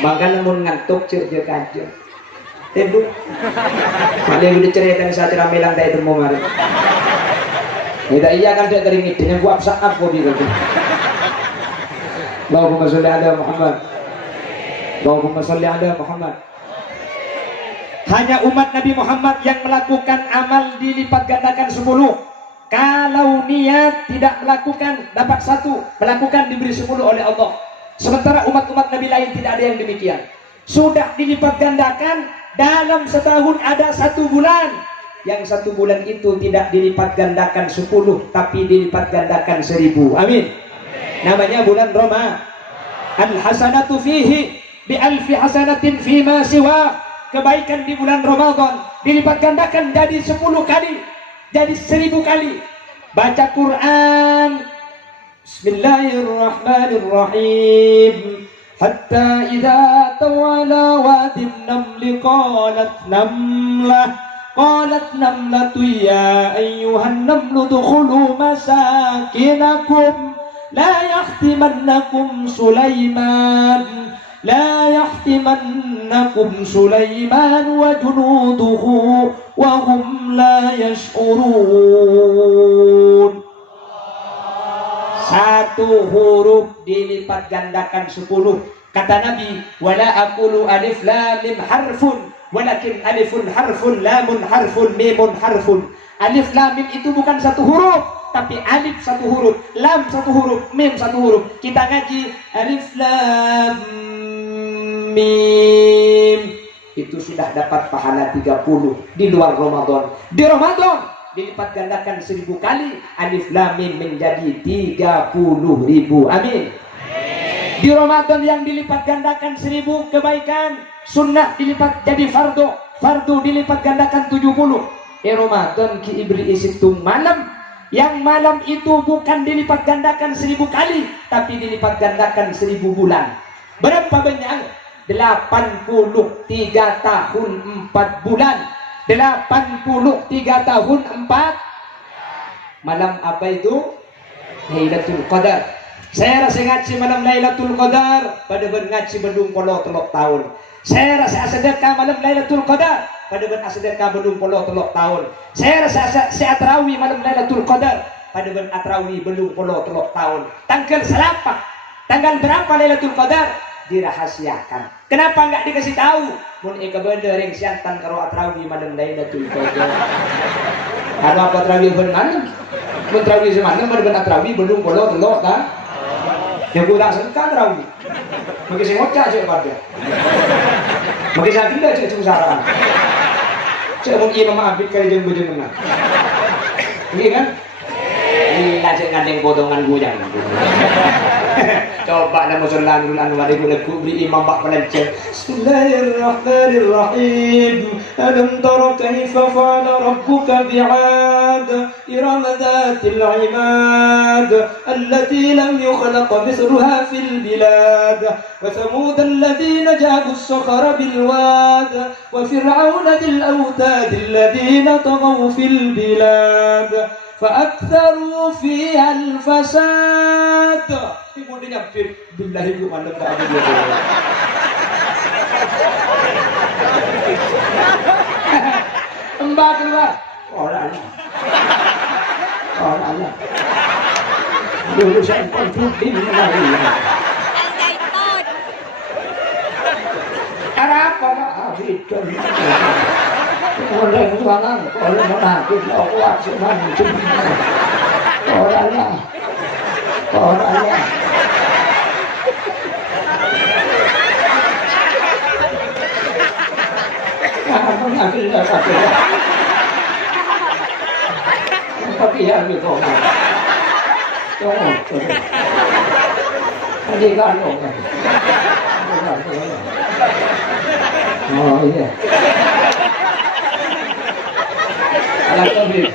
makanya mun ngantuk cerita kajian Bu, malah udah cerita saat ramelang dari termomar. Tidak iya kan tidak teringin dengan buat saat kau bilang. Allahumma sholli ala Muhammad. Allahumma sholli ala Muhammad. Hanya umat Nabi Muhammad yang melakukan amal dilipat gandakan 10. Kalau niat tidak melakukan dapat 1, melakukan diberi 10 oleh Allah. Sementara umat-umat Nabi lain tidak ada yang demikian. Sudah dilipat gandakan. Dalam setahun ada 1 bulan. Yang 1 bulan itu tidak dilipat gandakan 10, tapi dilipat gandakan 1000. Amin. Namanya bulan Roma. Al-hasanatu fihi bi alfi hasanatin fima siwa. Kebaikan di bulan Ramadan dilipat gandakan jadi 10 kali, jadi 1000 kali. Baca Quran. Bismillahirrahmanirrahim. Hatta idza tawala wadin namli qalat namlatu ya ayyuhan namlu dukhulu masakinakum la yahtimannakum Sulaiman wa junuduhu wa hum la yash'urun. 1 huruf dilipat gandakan 10. Kata Nabi, wala aqulu alif lam mim harfun, walakin alifun harfun, lamun harfun, mimun harfun. Alif lam mim itu bukan 1 huruf, tapi alif 1 huruf, lam 1 huruf, mim 1 huruf. Kita ngaji alif lam mim. Itu sudah dapat pahala 30 di luar Ramadan. Di Ramadan dilipat gandakan 1000 kali, alif lam mim menjadi 30.000. Amin. Di Ramadan yang dilipat gandakan 1000 kebaikan, sunnah dilipat jadi fardu dilipat gandakan 70. Ramadan ki ibri isitu malam Yang malam itu bukan dilipat gandakan 1000 kali, tapi dilipat gandakan 1000 bulan. Berapa banyak? 83 tahun 4 bulan. 83 tahun 4 malam apa itu? Lailatul Qadar. Saya rasa ngaji malam Lailatul Qadar pada ngaji belum polo telok tahun. Saya rasa sedekah malam Lailatul Qadar pada sedekah belum polo telok tahun. Saya rasa saya tarawih malam Lailatul Qadar pada tarawih belum polo telok tahun. Tanggal selapa? Tanggal berapa Lailatul Qadar? Dirahasiakan. Kenapa enggak dikasih tahu? Mun eka bener yang siantan karo tarawih malam Lailatul Qadar. Ada apa tarawih malam? Mun tarawih semalam pada tarawih belum polo telok kan? Yang gue tak sengkan tarawih. Mungkin saya ngocak cek pada. Mungkin saya tidak cek sengsara. Cek mungkin Imam Abid kali jeng bejengan. Ini kan? Ini cek ngandeng potongan gue jangan. Coba nama sallallahu alaihi wasallam beri imam bak melenceng. Bismillahirrahmanirrahim. Alam tara kaifa fa'ala rabbuka bi'ad iram dhatil 'imad allati lam yukhlaq mithluha fil bilad wa thamud alladhina jabu as-sakhara bil wad wa fir'auna dhil awtad alladhina taghaw fil bilad فأكثروا فيها الفساد. Ibu dia nyapir billahi lu mandek tak ada dia. Mbak keluar. Orang. Dulu saya konflik lagi. Apa Abid? Orang tuangan, orang menakut, orang cuman orangnya. Apa menakutnya satu? Tapi yang itu orang. Ini kan orang. Oh iya. Anak tabib.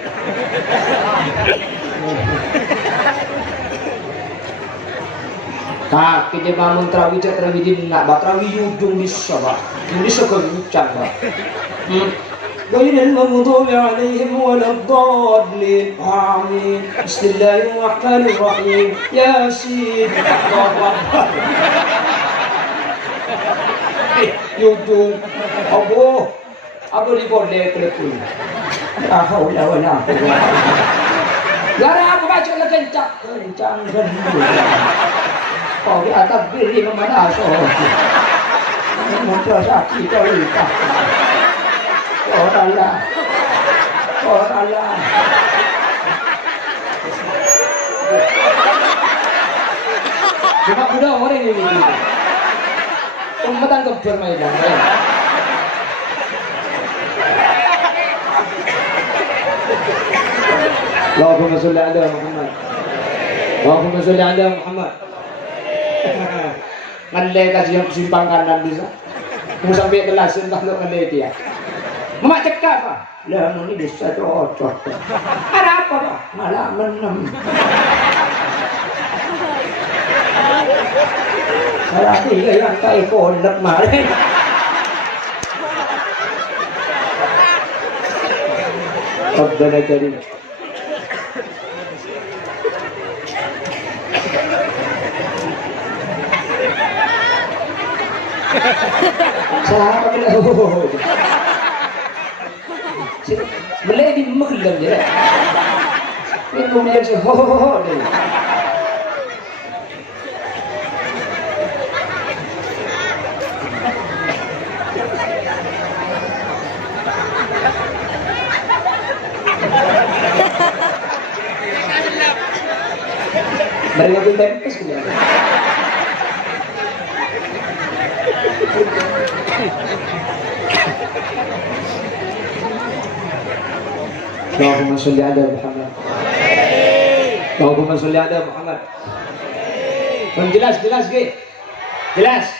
Nah, kita bangun terawih cek terawih di nak terawih ujung di sabah, ini sekerucan bah. غير المغضوب عليهم ولا الضالين آمين بسم الله الرحمن الرحيم ياسين الله أكبر ujung apa di borde kelepun la haula wala quwwata lara aku baca le kencang gendut oh di atas biri mana so motor sakit kita orang lah cuma udah orang ini ummatan kebar mainan Allahumma sholli ala Muhammad. Allahumma sholli ala Muhammad. Ngalai kasih yang simpang kanan bisa. Mau sampai kelas entah lo ngalai dia. Mak cekap apa? Lah ini bisa cocok. Ada apa pak? Malah menem. Salah tiga yang kayak pondok malah. Rabbana karim. Salah apa kena? Boleh di muklam je. Ini kemudian saya ho. Mereka pun tempes punya. Allahumma sholli ala Muhammad. Allahumma sholli ala Muhammad. Jelas ge. Jelas.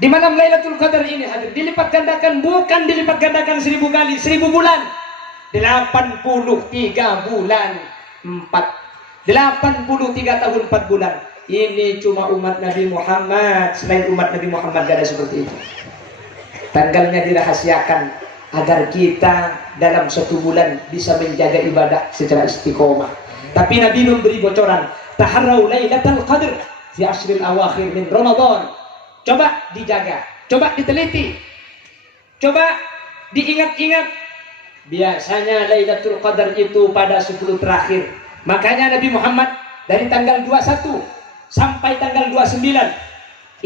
Di malam Lailatul Qadar ini hadir dilipat gandakan, bukan dilipat gandakan 1000 kali, 1000 bulan. 83 bulan 83 tahun 4 bulan. Ini cuma umat Nabi Muhammad. Selain umat Nabi Muhammad gak ada seperti itu. Tanggalnya dirahasiakan agar kita dalam 1 bulan bisa menjaga ibadah secara istiqomah. Tapi Nabi memberi bocoran, taharrau lailatul qadr fi ashril awakhir min Ramadan. Coba dijaga, coba diteliti, coba diingat-ingat. Biasanya Lailatul Qadar itu pada 10 terakhir. Makanya Nabi Muhammad dari tanggal 21 sampai tanggal 29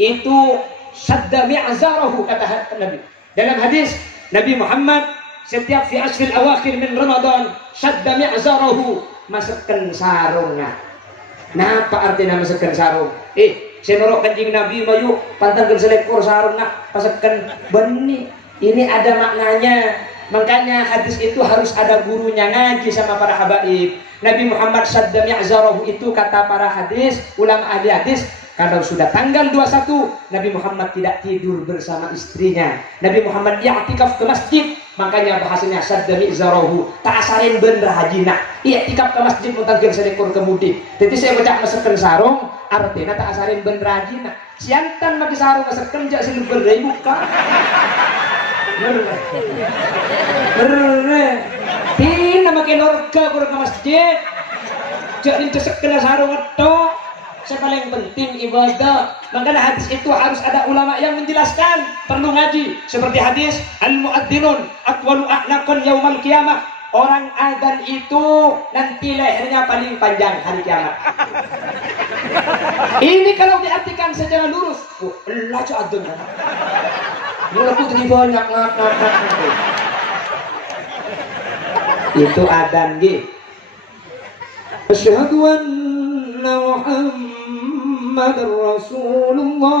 itu sadda mi'zarahu, kata Nabi. Dalam hadis Nabi Muhammad setiap fi ashril awakhir min Ramadan sadda mi'zarahu, masukkan sarungnya. Nah, apa artinya masukkan sarung? Saya norok kanjing Nabi mayu pantangkan selekor sarungnya, masukkan benih. Ini ada maknanya. Makanya hadis itu harus ada gurunya ngaji sama para habaib. Nabi Muhammad sadda mi'zarahu itu kata para hadis, ulama ahli hadis, kalau sudah tanggal 21 Nabi Muhammad tidak tidur bersama istrinya. Nabi Muhammad i'tikaf ke masjid. Makanya bahasanya sadda mi'zarahu, tak asarin bener hajina. I'tikaf ke masjid mutangkir selekor kemudi. Jadi saya baca masukkan sarung, artinya tak asarin bener hajina. Siantan maki sarung masukkan jak silber dari buka. Tina makin orga kurang ke masjid. Jadi cesek kena sarung itu. Yang paling penting ibadah. Makanya hadis itu harus ada ulama yang menjelaskan. Perlu ngaji. Seperti hadis al-mu'adzinun aqwalu a'naqan yaumal qiyamah. Orang adzan itu nanti lehernya paling panjang hari kiamat. Ini kalau diartikan secara lurus, Allah adzan kan. Mula putri banyak ngak. Itu adzan nggih. Asyhadu anna Muhammadar Rasulullah.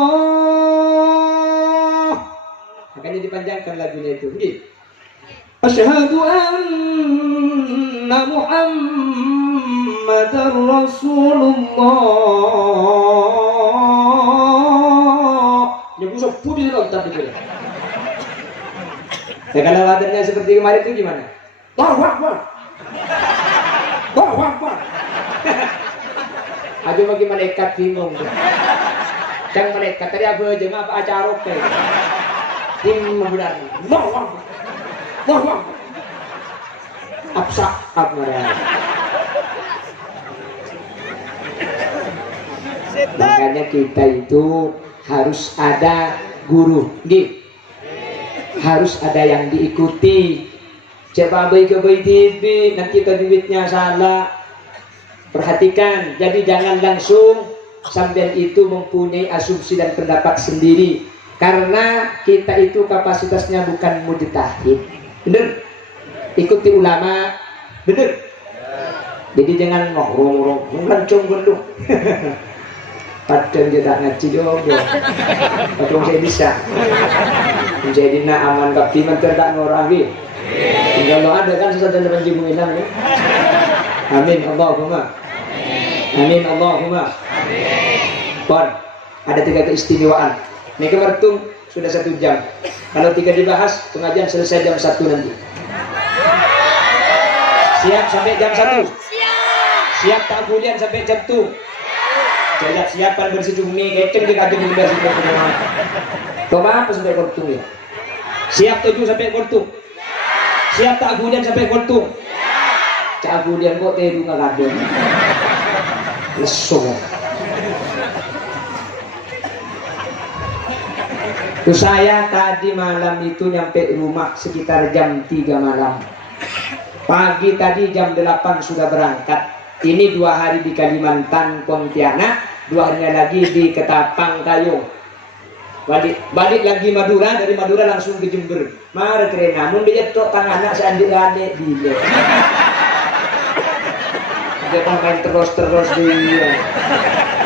Makanya dipanjangkan lagunya itu nggih. Asyhadu anna Muhammadar Rasulullah. Yang sebut di dalam tadi. Ya kalau adanya seperti kemarin itu gimana? Allahu Akbar. Allahu Akbar. Aduh bagi malaikat bingung tuh. Jangan malaikat tadi apa aja apa acara oke. Tim benar. Allahu Akbar. Allahu Akbar. Absa akbar. Makanya kita itu harus ada guru, nggih. Harus ada yang diikuti. Coba bayi ke bayi TV, nanti tajwidnya salah. Perhatikan, jadi jangan langsung sambil itu mempunyai asumsi dan pendapat sendiri. Karena kita itu kapasitasnya bukan mujtahid. Bener? Ikuti ulama, bener? Jadi jangan ngobrol, ngelancong gendung. Padahal dia tak ngaji juga. Padahal saya bisa. Menjadi nak aman tapi menteri tak ngorangi. Kalau ada kan sesuatu yang menjimu hilang ya. Amin Allahumma. Amin Allahumma. Pon, ada 3 keistimewaan. Ini kemertung sudah 1 jam. Kalau 3 dibahas, pengajian selesai jam 1 nanti. Siap sampai jam 1? Siap tak bulian sampai jam 2? Siap siapan bersih cumi, keceng di kajeng udah situ. Coba apa sampai kortung ya? Siap 7 sampai kortung? Siap tak bulian sampai kortung? Cak bulian kok tedu nggak kadang. Lesung. Tuh saya tadi malam itu nyampe rumah sekitar jam 3 malam. Pagi tadi jam 8 sudah berangkat. Ini 2 hari di Kalimantan, Pontianak, 2 hari lagi di Ketapang, Kayong. Balik lagi Madura, dari Madura langsung ke Jember. Mari keren, namun dia tok tangan anak seandik-andik dia. Dia main terus dia.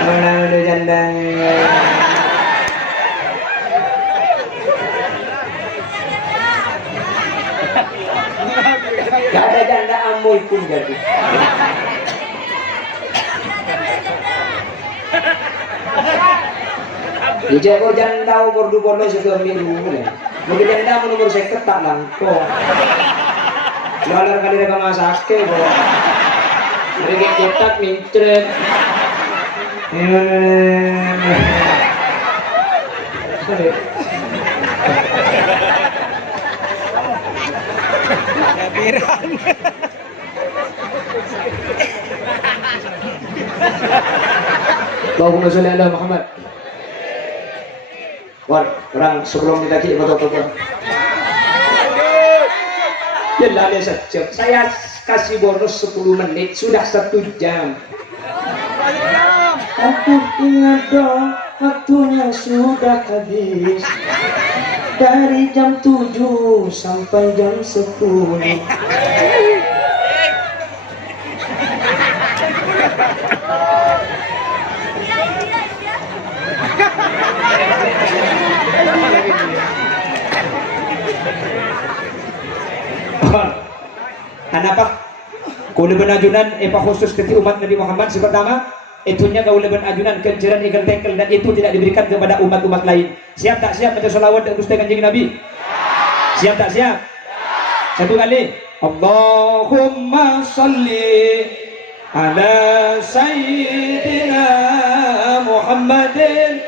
Mana ada jandanya. Gak ada janda amoy pun jadi. Ija ko janda umur 20 sudah milu ya. Mungkin janda umur 50 tak langko. Lalar kali na kamasake bo. Mereka cetak mintret. Sorry. Allahumma sholli ala Muhammad. Wan, orang sebelum ditagi betul-betul. Ya lali saja. Saya kasih bonus 10 menit, sudah 1 jam. Aku ingat dong, waktunya sudah habis. Dari jam 7 sampai jam 10. Kenapa? Kau lebih ajunan khusus ketika umat Nabi Muhammad pertama itunya kau lebih ajunan kenceran ikan tekel dan itu tidak diberikan kepada umat-umat lain. Siap tak siap baca sholawat dan Gusti Kanjeng Nabi? Siap tak siap? Satu kali. Allahumma sholli ala sayyidina Muhammadin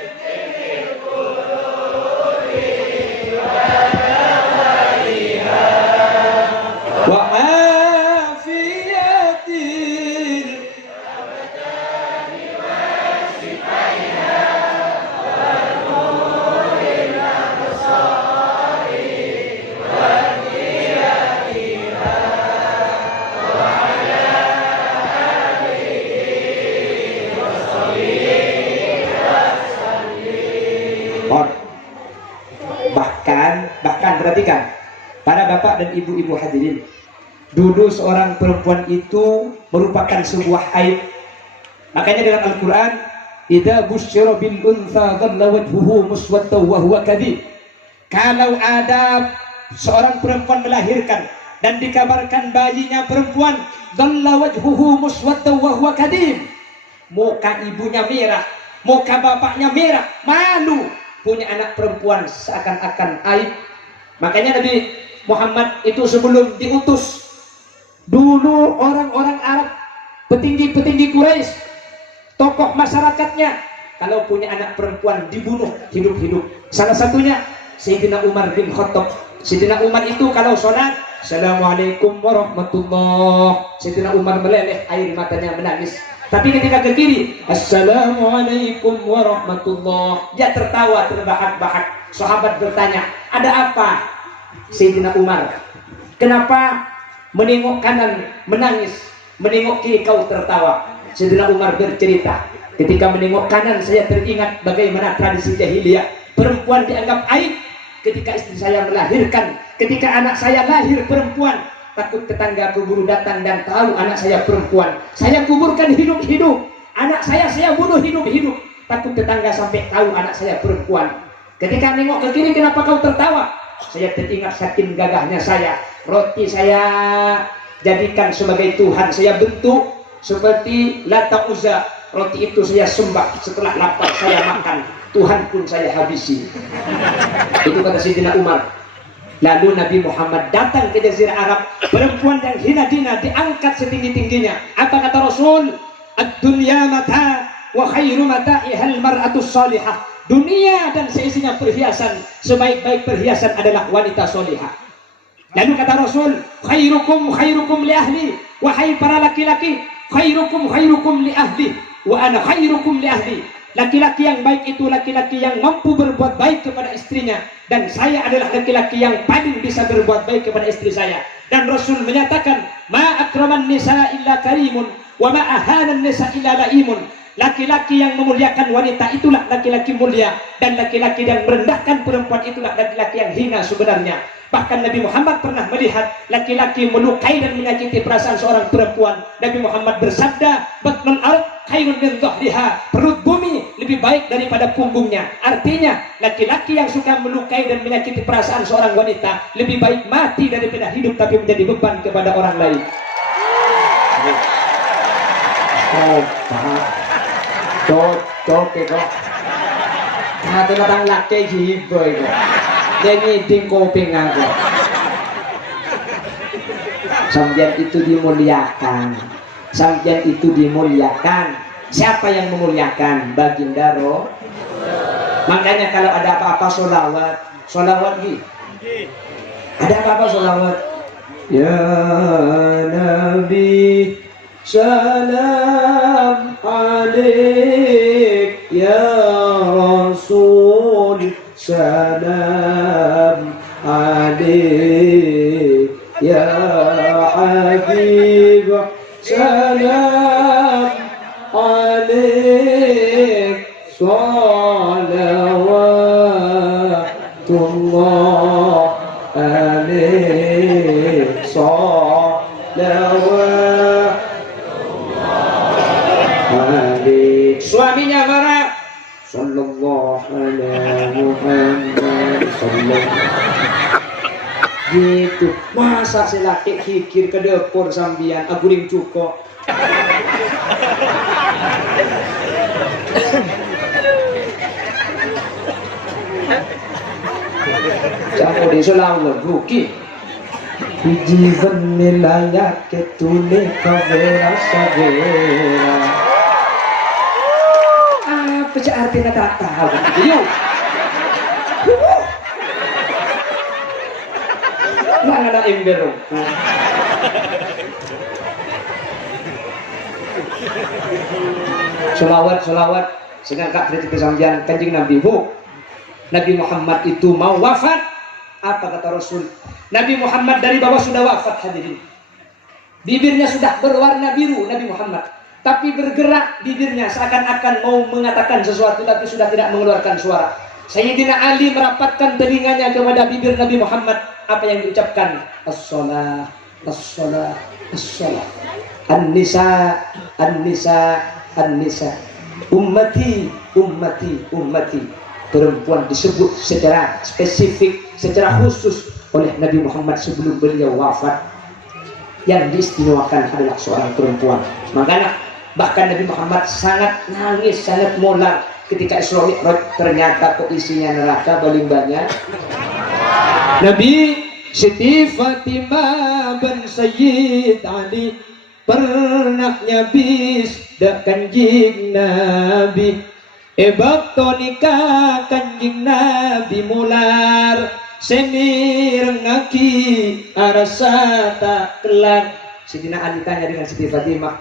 wa afiyatil bahkan perhatikan para bapak dan ibu-ibu hadirin, dulu seorang perempuan itu merupakan sebuah aib. Makanya dalam Al-Quran, idza busyira bil untha dhalla wajhuhu muswaddan wa huwa kadhib. Kalau ada seorang perempuan melahirkan dan dikabarkan bayinya perempuan, dhalla wajhuhu muswaddan wa huwa kadhib. Muka ibunya merah, muka bapaknya merah, malu punya anak perempuan, seakan-akan aib. Makanya Nabi Muhammad itu sebelum diutus, dulu orang-orang Arab, petinggi-petinggi Quraisy, tokoh masyarakatnya, kalau punya anak perempuan dibunuh hidup-hidup. Salah satunya Sayyidina Umar bin Khattab. Sayyidina Umar itu kalau sholat, Assalamualaikum warahmatullah, Sayyidina Umar meleleh, air matanya menangis. Tapi ketika ke kiri, Assalamualaikum warahmatullah, dia tertawa terbahak-bahak. Sahabat bertanya, ada apa Sayyidina Umar? Kenapa menengok kanan menangis, menengok kiri kau tertawa? Sayyidina Umar bercerita, ketika menengok kanan saya teringat bagaimana tradisi jahiliyah. Perempuan dianggap aib. Ketika istri saya melahirkan, ketika anak saya lahir perempuan, takut tetangga keburu datang dan tahu anak saya perempuan, saya kuburkan hidup-hidup. Anak saya bunuh hidup-hidup, takut tetangga sampai tahu anak saya perempuan. Ketika nengok ke kiri, kenapa kau tertawa? Saya teringat saking gagahnya saya. Roti saya jadikan sebagai Tuhan, saya bentuk seperti Lata Uzza. Roti itu saya sembah, setelah lapar saya makan, Tuhan pun saya habisi. Itu kata Sayyidina Umar. Lalu Nabi Muhammad datang ke Jazirah Arab, perempuan yang hina-dina diangkat setinggi-tingginya. Apa kata Rasul? Ad-dunya mata wa khairu mata'ihal mar'atus salihah. Dunia dan seisinya perhiasan, sebaik-baik perhiasan adalah wanita solihah. Lalu kata Rasul, khairukum khairukum li ahli, wahai para laki-laki, khairukum khairukum li ahli, wa ana khairukum li ahli. Laki-laki yang baik itu laki-laki yang mampu berbuat baik kepada istrinya, dan saya adalah laki-laki yang paling bisa berbuat baik kepada istri saya. Dan Rasul menyatakan, ma akraman nisa illa karimun, wa ma ahanan nisa illa laimun. Laki-laki yang memuliakan wanita itulah laki-laki mulia, dan laki-laki yang merendahkan perempuan itulah laki-laki yang hina sebenarnya. Bahkan Nabi Muhammad pernah melihat laki-laki melukai dan menyakiti perasaan seorang perempuan. Nabi Muhammad bersabda, batnul ard khairun min dhahriha, perut bumi lebih baik daripada punggungnya. Artinya laki-laki yang suka melukai dan menyakiti perasaan seorang wanita lebih baik mati daripada hidup tapi menjadi beban kepada orang lain. Oh, cocok kok. Nah, tentang laki gitu itu. Jadi ting kuping aku. Sampeyan itu dimuliakan. Sampeyan itu dimuliakan. Siapa yang memuliakan? Baginda Roh. Makanya kalau ada apa-apa sholawat, sholawat gitu. Ada apa-apa sholawat? Ya Nabi salam alaik, ya Rasul salam alaik, ya Habib salam alaik, salawatullah alaik, salawat alaik. Suaminya marah, sallallahu alaihi Muhammad sallallahu gitu. Masa si laki kikir ke dapur sambian aguring cuko. Jangan disulawat ruki. Jivan milayak ketune kavera savera. Apa sih artinya tak tahu? Yuk. Mana ada ember? Selawat dengan kak kritik kesambian kanjeng Nabi Bu. Nabi Muhammad itu mau wafat. Apa kata Rasul? Nabi Muhammad dari bawah sudah wafat hadirin. Bibirnya sudah berwarna biru Nabi Muhammad. Tapi bergerak bibirnya seakan-akan mau mengatakan sesuatu tapi sudah tidak mengeluarkan suara. Sayyidina Ali merapatkan telinganya kepada bibir Nabi Muhammad. Apa yang diucapkan? As-shalah, as-shalah, as-shalah. An-nisa, an-nisa, an-nisa. Ummati, ummati, ummati. Perempuan disebut secara spesifik, secara khusus oleh Nabi Muhammad sebelum beliau wafat. Yang diistimewakan adalah seorang perempuan. Makanya bahkan Nabi Muhammad sangat nangis, sangat molar ketika Isra Mi'raj, ternyata kok isinya neraka paling banyak. Nabi Siti Fatimah bin Sayyid Ali pernah nyabis dak kanjing Nabi. Bakto nikah kanjing Nabi mular semir ngaki arasa tak kelar. Sidina Ali tanya dengan Siti Fatimah,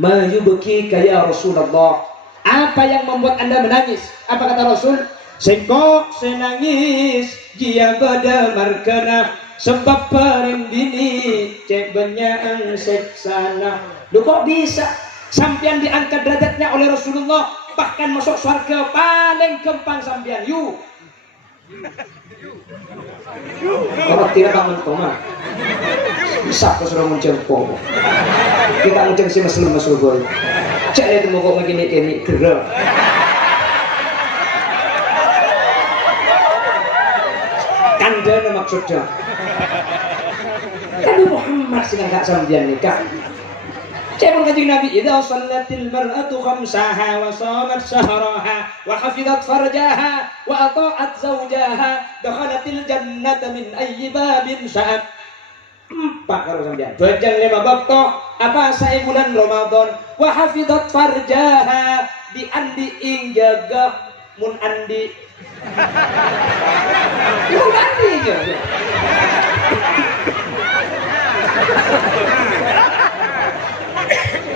"Mayubki ya Rasulullah, apa yang membuat Anda menangis?" Apa kata Rasul? "Sengkok senangis jia pada markana sebab perindini cek benyaan seksana." Lu kok bisa sampean diangkat derajatnya oleh Rasulullah, bahkan masuk surga paling gampang sampean yu. Kalau tidak bangun koma bisa kau suruh muncul koma kita muncul si mesum boy cek itu mau kok begini gerak kandana maksudnya Nabi Muhammad sih nggak sambian nikah. Cekung kanjeng Nabi, idza shallatil mar'atu khamsaha wa shamat shahraha wa hafizat farjaha wa ata'at zawjaha dakhalatil jannata min ayyi babin sya'at. 4 karo sampeyan. Bajang 5 waktu apa sae bulan Ramadan wa hafizat farjaha di andi ing jaga mun andi. Mun andi jaga.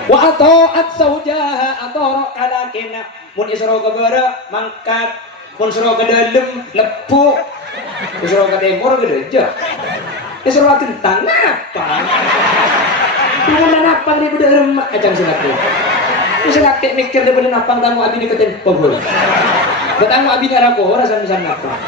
Wa ata'at zawjaha atara kalakina mun isra kabara mangkat mun isra ke dalem lepuk isra ke timur gedeja isra kentang apa mun napang di budak remak acang sinake wis laki mikir daripada napang tamu abi di ketempo boleh ketamu abi ngarako ora san-san napang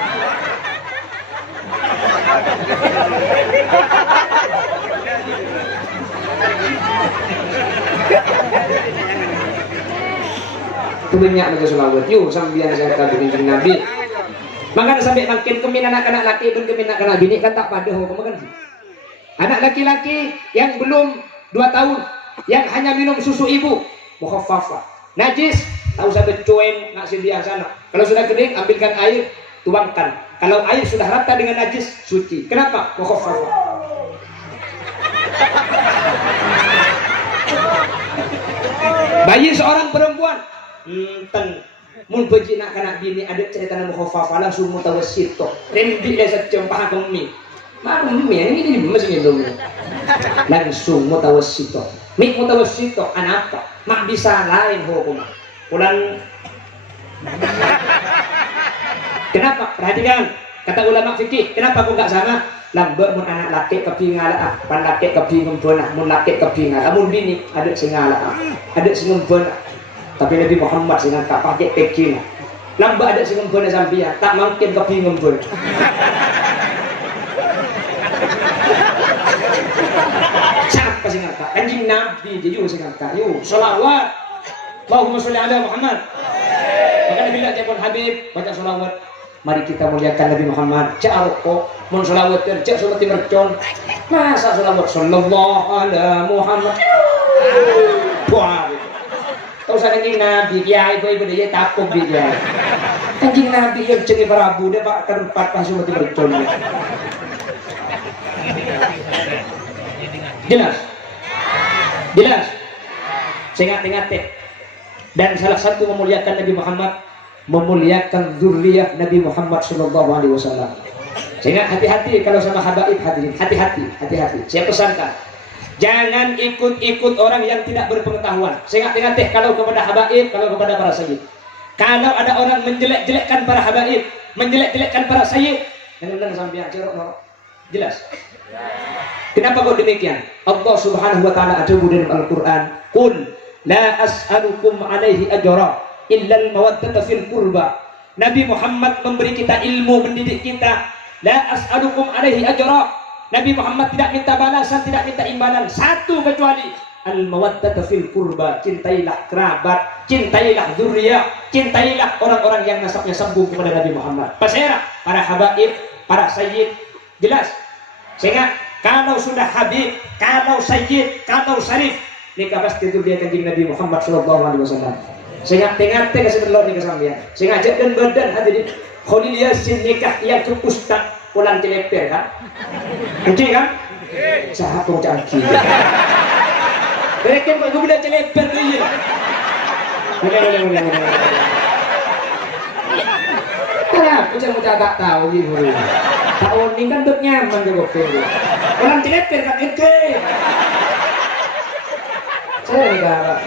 banyak baca selawat yuk sambian saya kata bikin Nabi. Makanya sampai makin kemin anak-anak laki pun kemin anak-anak bini kan tak pada hukum kan sih. Anak laki-laki yang belum 2 tahun yang hanya minum susu ibu mukhaffafah najis tahu sampai cueng nak sindiah sana. Kalau sudah kering ambilkan air tuangkan. Kalau air sudah rata dengan najis suci. Kenapa? Mukhaffafah. Bayi seorang perempuan, mun beji nak kanak bini ada cerita nama khafafah langsung mutawassit to. Rendi esa cempah kami. Mana mie ini masih belum. Langsung mutawassit to. Mik mutawassit to anak apa? Mak bisa lain hukum. Pulang. Kenapa? Perhatikan kata ulama fikih. Kenapa kok enggak sama? Lambat mun anak laki kepi ngala pan laki kepi ngembona mun laki kepi ngala mun bini ada sing ngala ada sing ngembona tapi Nabi Muhammad sing tak pakai pekin lambat ada sing ngembona sampeyan tak mungkin kepi ngembon siapa sing ngata anjing Nabi jadi sing ngata yuk selawat Allahumma sholli ala Muhammad maka Nabi bilang jepun Habib baca selawat. Mari kita muliakan Nabi Muhammad. Cak kok mun selawat cak salat mercon. Masa selawat sallallahu ala Muhammad. Wah. Tahu sa kanjing Nabi kiai ibu dia takut dia. Kanjing Nabi yang cengi Prabu dia pak tempat pas salat mercon. Jelas? Jelas? Ingat-ingat. Dan salah satu memuliakan Nabi Muhammad memuliakan zuriyah Nabi Muhammad sallallahu alaihi wasallam. Sehingga hati-hati kalau sama habaib hadirin, hati-hati. Saya pesankan, jangan ikut-ikut orang yang tidak berpengetahuan. Sehingga ingat kalau kepada habaib, kalau kepada para sayyid. Kalau ada orang menjelek-jelekkan para habaib, menjelek-jelekkan para sayyid, jangan sampai cerok no. Jelas? Kenapa kok demikian? Allah Subhanahu wa taala ada di dalam Al-Qur'an, "Qul la as'alukum alaihi ajra." Illal mawaddata fil qurba. Nabi Muhammad memberi kita ilmu, mendidik kita. La as'alukum alaihi ajra. Nabi Muhammad tidak minta balasan, tidak minta imbalan satu kecuali al mawaddata fil qurba. Cintailah kerabat, cintailah zuriyah, cintailah orang-orang yang nasabnya sambung kepada Nabi Muhammad. Pasera, para habaib, para sayyid. Jelas? Sehingga kalau sudah habib, kalau sayyid, kalau syarif, nikah pasti itu dia kanjeng Nabi Muhammad sallallahu alaihi wasallam. Sehingga tengah kasih telur nikah sampean. Sehingga ajak dan badan hadirin Khalil Yasin nikah yang ke ustaz pulang celeper kan? Oke kan? Sahat kau caki. Mereka kok udah celeper dia. Boleh. Kenapa? Aku tak tahu gitu. Tahu ini kan dok nyaman ke bokeh. Pulang celeper kan itu. Saya enggak.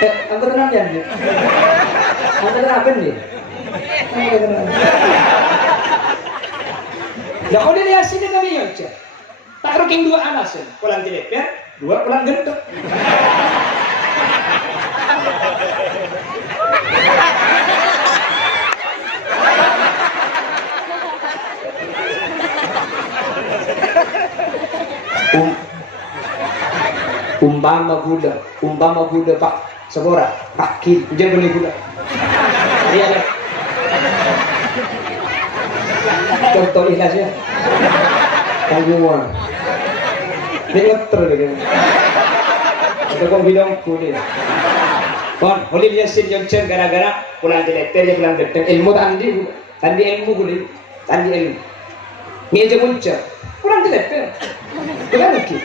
Angkat tenang ya, angkat tenang apa nih? Ya kalau dia sini kami aja, tak ruking dua alasan, pulang jelek ya, dua pulang gendut. Umpama gula pak sebora pakin jangan beli gula. Iya lah. Contoh ikhlasnya. Tanggungan. Dia ngeter lagi. Ada kau bilang kulit. Kon, Khalil Yasin yang gara-gara pulang dileter dia pulang gedeng ilmu tandi ilmu kulit, tandi ilmu. Ni aja muncul. Pulang dileter. Pulang lagi.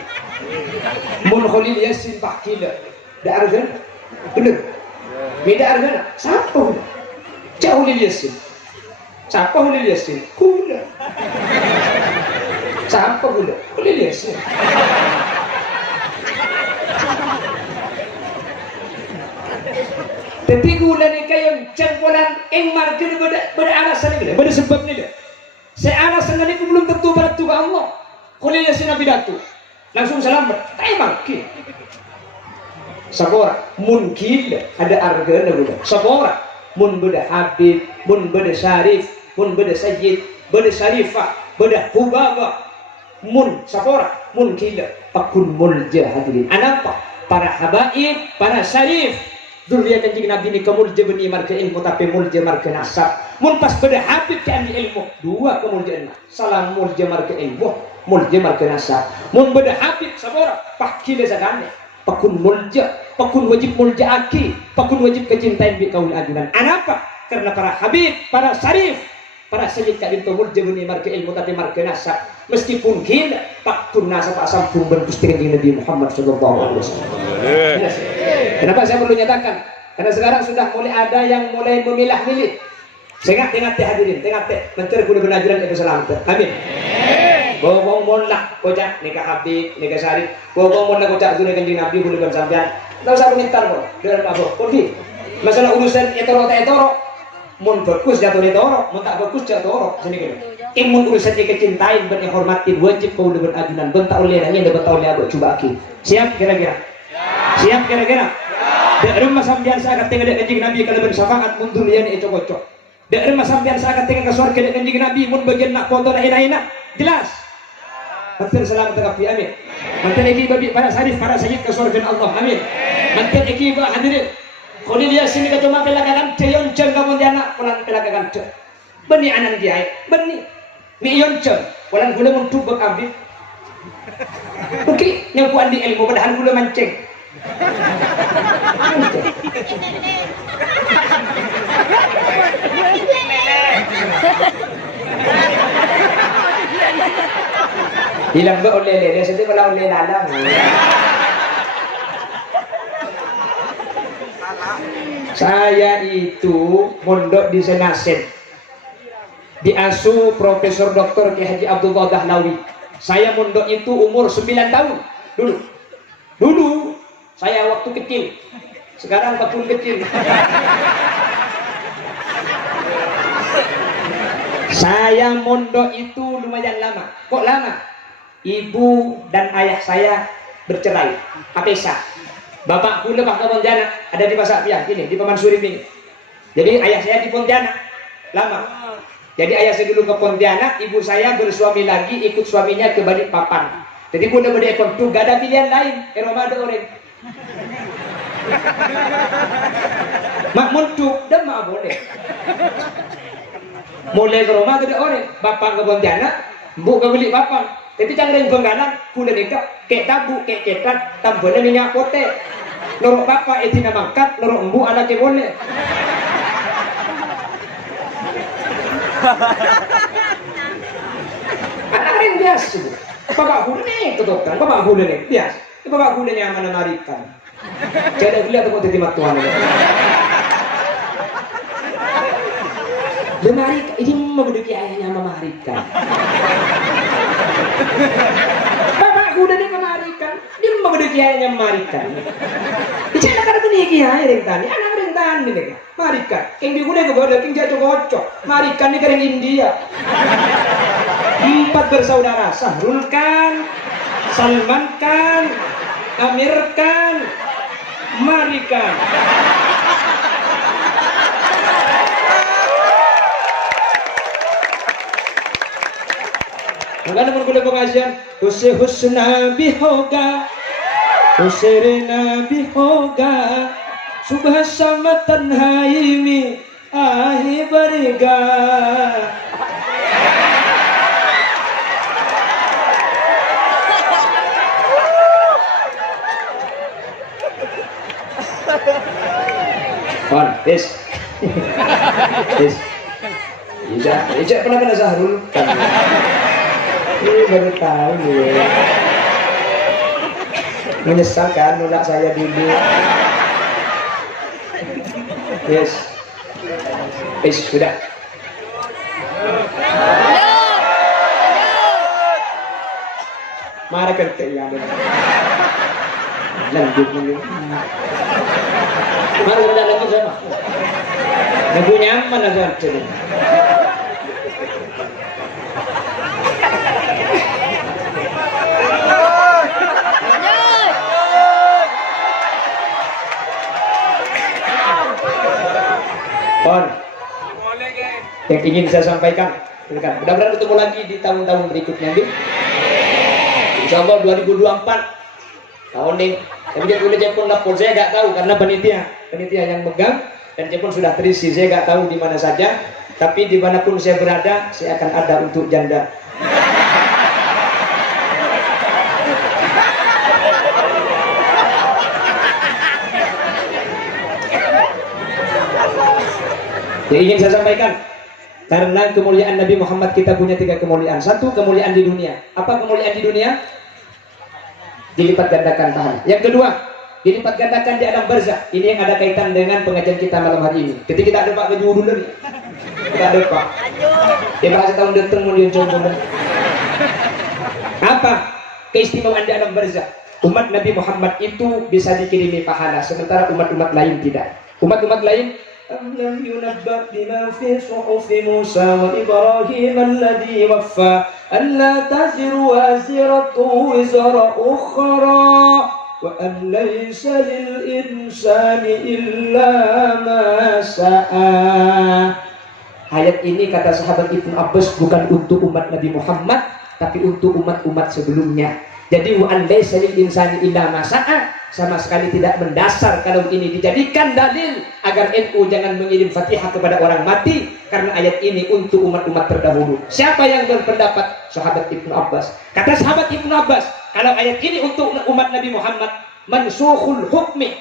Mun Khalil Yasin pakila dah argan bener beda argan siapa jauh Khalil Yasin siapa Khalil Yasin kula siapa kula Khalil Yasin tapi gula ni kayo cangkulan market beda alasan ni beda sebab ni saya alasan ni belum tentu beratu ke Allah Khalil Yasin Nabi Datu langsung selamat, emang ki. Sabora, mungkin ada argana budak. Sabora, mun beda habib, mun beda syarif, mun beda sayyid, beda syarifah, beda hubaba, mun sabora, mungkin pakun mulja hadirin. Anapa? Para habaib, para syarif. Zuriyah kanjeng Nabi ni kemulja beni marga ilmu tapi mulja marga nasab. Mun pas beda habib kan ilmu, dua kemuljaan. Salam mulja marga ilmu. Mulja marga nasab. Mun beda habib sabora pakile sagane. Pakun mulja, pakun wajib mulja aki, pakun wajib kecintaan bi kaul ajunan. Anapa? Karena para habib, para syarif para sayyid kadin tumul jebuni marke ilmu tapi marke nasab meskipun gila pak tunasa pak sampung bergusti kanjeng Nabi Muhammad sallallahu alaihi wasallam. Kenapa saya perlu nyatakan? Karena sekarang sudah mulai ada yang mulai memilah-milih. Saya ingat hadirin, menteri kudu benajuran itu selamat. Amin. Bawang molak kocak nikah Habib, nikah Syarif. Bawang molak kocak sudah kanjeng Nabi kudu kan sampean. Enggak usah komentar kok. Dengan mabuk. Pergi. Masalah urusan etoro tak etoro. Mun bagus jatuh etoro, mun tak bagus jatuh etoro. Sini kan. Imun urusan kecintain ben hormati wajib kau dengan ajunan. Ben tak oleh nanya dapat oleh abang coba aki. Siap kira-kira? Siap kira-kira? Dari rumah sampean saya kata dengan kanjeng Nabi kalau bersyafaat mundur lian itu kocok. Dari rumah sampean saya kata dengan surga dengan kanjeng Nabi mun bagian nak foto nak enak-enak. Jelas? Mantan selamat terapi amin. Mantan iki babi para sarif para sayyid ke surga Allah amin. Mantan iki ba hadirin. Kalau dia sini ke cuma pelakakan ceyon ceng kamu dia anak pulang pelakakan ceng. Beni anan dia beni. Ni yon ceng. Pulang gula untuk berabdi. Oke, yang kuat di ilmu padahal gula mancing. Hilang ba oleh lele, saya malah oleh lalang. Saya itu mondok di Senasen, diasuh Profesor Dr. Ki Haji Abdullah Dahlawi. Saya mondok itu umur 9 tahun dulu saya waktu kecil, sekarang bakul kecil. Saya mondok itu lumayan lama. Kok lama? Ibu dan ayah saya bercerai, apisah. Bapakku lebah ke Pontianak, ada di Pasar Piah, ini di Paman Surip ini. Jadi ayah saya di Pontianak, lama. Jadi ayah saya dulu ke Pontianak, ibu saya bersuami lagi, ikut suaminya ke Balikpapan. Jadi pun udah ekor tuh, gak ada pilihan lain. Ramadan orang. Mak muntuk, dan mak boleh. Mulai ke rumah ada orang, bapak ke Pontianak, bu ke Balikpapan. Tapi jangan yang penggalan, kuda nikah, kek tabu, kek ketat, tambahnya minyak pote. Lorok bapak itu mangkat, lorok embu anaknya boleh. Anak yang biasa, bapak kuda nih, kedokteran, bapak kuda nih, biasa. Bapak kuda yang mana marikan. Jadi kuliah atau mau terima Tuhan. Memarika, ini membeduki ayahnya memarikan. Bapakku udah nih memarikan, dia membeduki ayahnya memarikan. Bicara karena punya kiai rintan, anak rintan nih nih, marikan. Yang di kuda kegoda, yang jatuh kocok, marikan nih kering India. 4 bersaudara, Sahrul Khan, Salman Khan, Amir Khan, marikan. Magana pun boleh pengajian husna bihoga husrina bihoga subha sama tanhaimi ahi bariga. On, yes. Yes. Ija pernah kena Zahrul kan? Ini baru tahu nih. Menyesal kan nolak saya dulu. Yes. Yes, sudah. Mari kita ya. Lanjut dulu. Mari kita lanjut sama. Nunggu nyaman aja jadi. Yang ingin saya sampaikan, mudah-mudahan ketemu lagi di tahun-tahun berikutnya, Insya Allah 2024 tahun ini. Tapi dia boleh Jepun lapor, saya nggak tahu karena panitia yang megang dan Jepun sudah terisi, saya nggak tahu di mana saja. Tapi dimanapun saya berada, saya akan ada untuk janda. Yang ingin saya sampaikan, Karena kemuliaan Nabi Muhammad kita punya 3 kemuliaan. 1, kemuliaan di dunia. Apa kemuliaan di dunia? Dilipat gandakan pahala. Yang kedua, dilipat gandakan di alam barzakh. Ini yang ada kaitan dengan pengajian kita malam hari ini. Ketika kita ada Pak baju dulu nih. Kita ada Pak. Dia bahasa tahun datang mau coba. Apa keistimewaan di alam barzakh? Umat Nabi Muhammad itu bisa dikirimi pahala, sementara umat-umat lain tidak. Umat-umat lain أَلَمْ يُنَبَّأْ بِمَا فِي صُحُفِ مُوسَى وَإِبْرَاهِيمَ الَّذِي وَفَّى أَلَّا تَزِرُ وَازِرَةٌ وِزْرَ أُخْرَى وَأَنْ لَيْسَ لِلْإِنسَانِ إِلَّا مَا سَعَى. Ayat ini kata sahabat Ibnu Abbas bukan untuk umat Nabi Muhammad, tapi untuk umat-umat sebelumnya. Jadi wa an laysa lil insani illa ma sa'a, sama sekali tidak mendasar kalau ini dijadikan dalil agar NU jangan mengirim Fatihah kepada orang mati, karena ayat ini untuk umat-umat terdahulu. Siapa yang berpendapat? Sahabat Ibnu Abbas. Kata sahabat Ibnu Abbas, kalau ayat ini untuk umat Nabi Muhammad, mansukhul hukmi,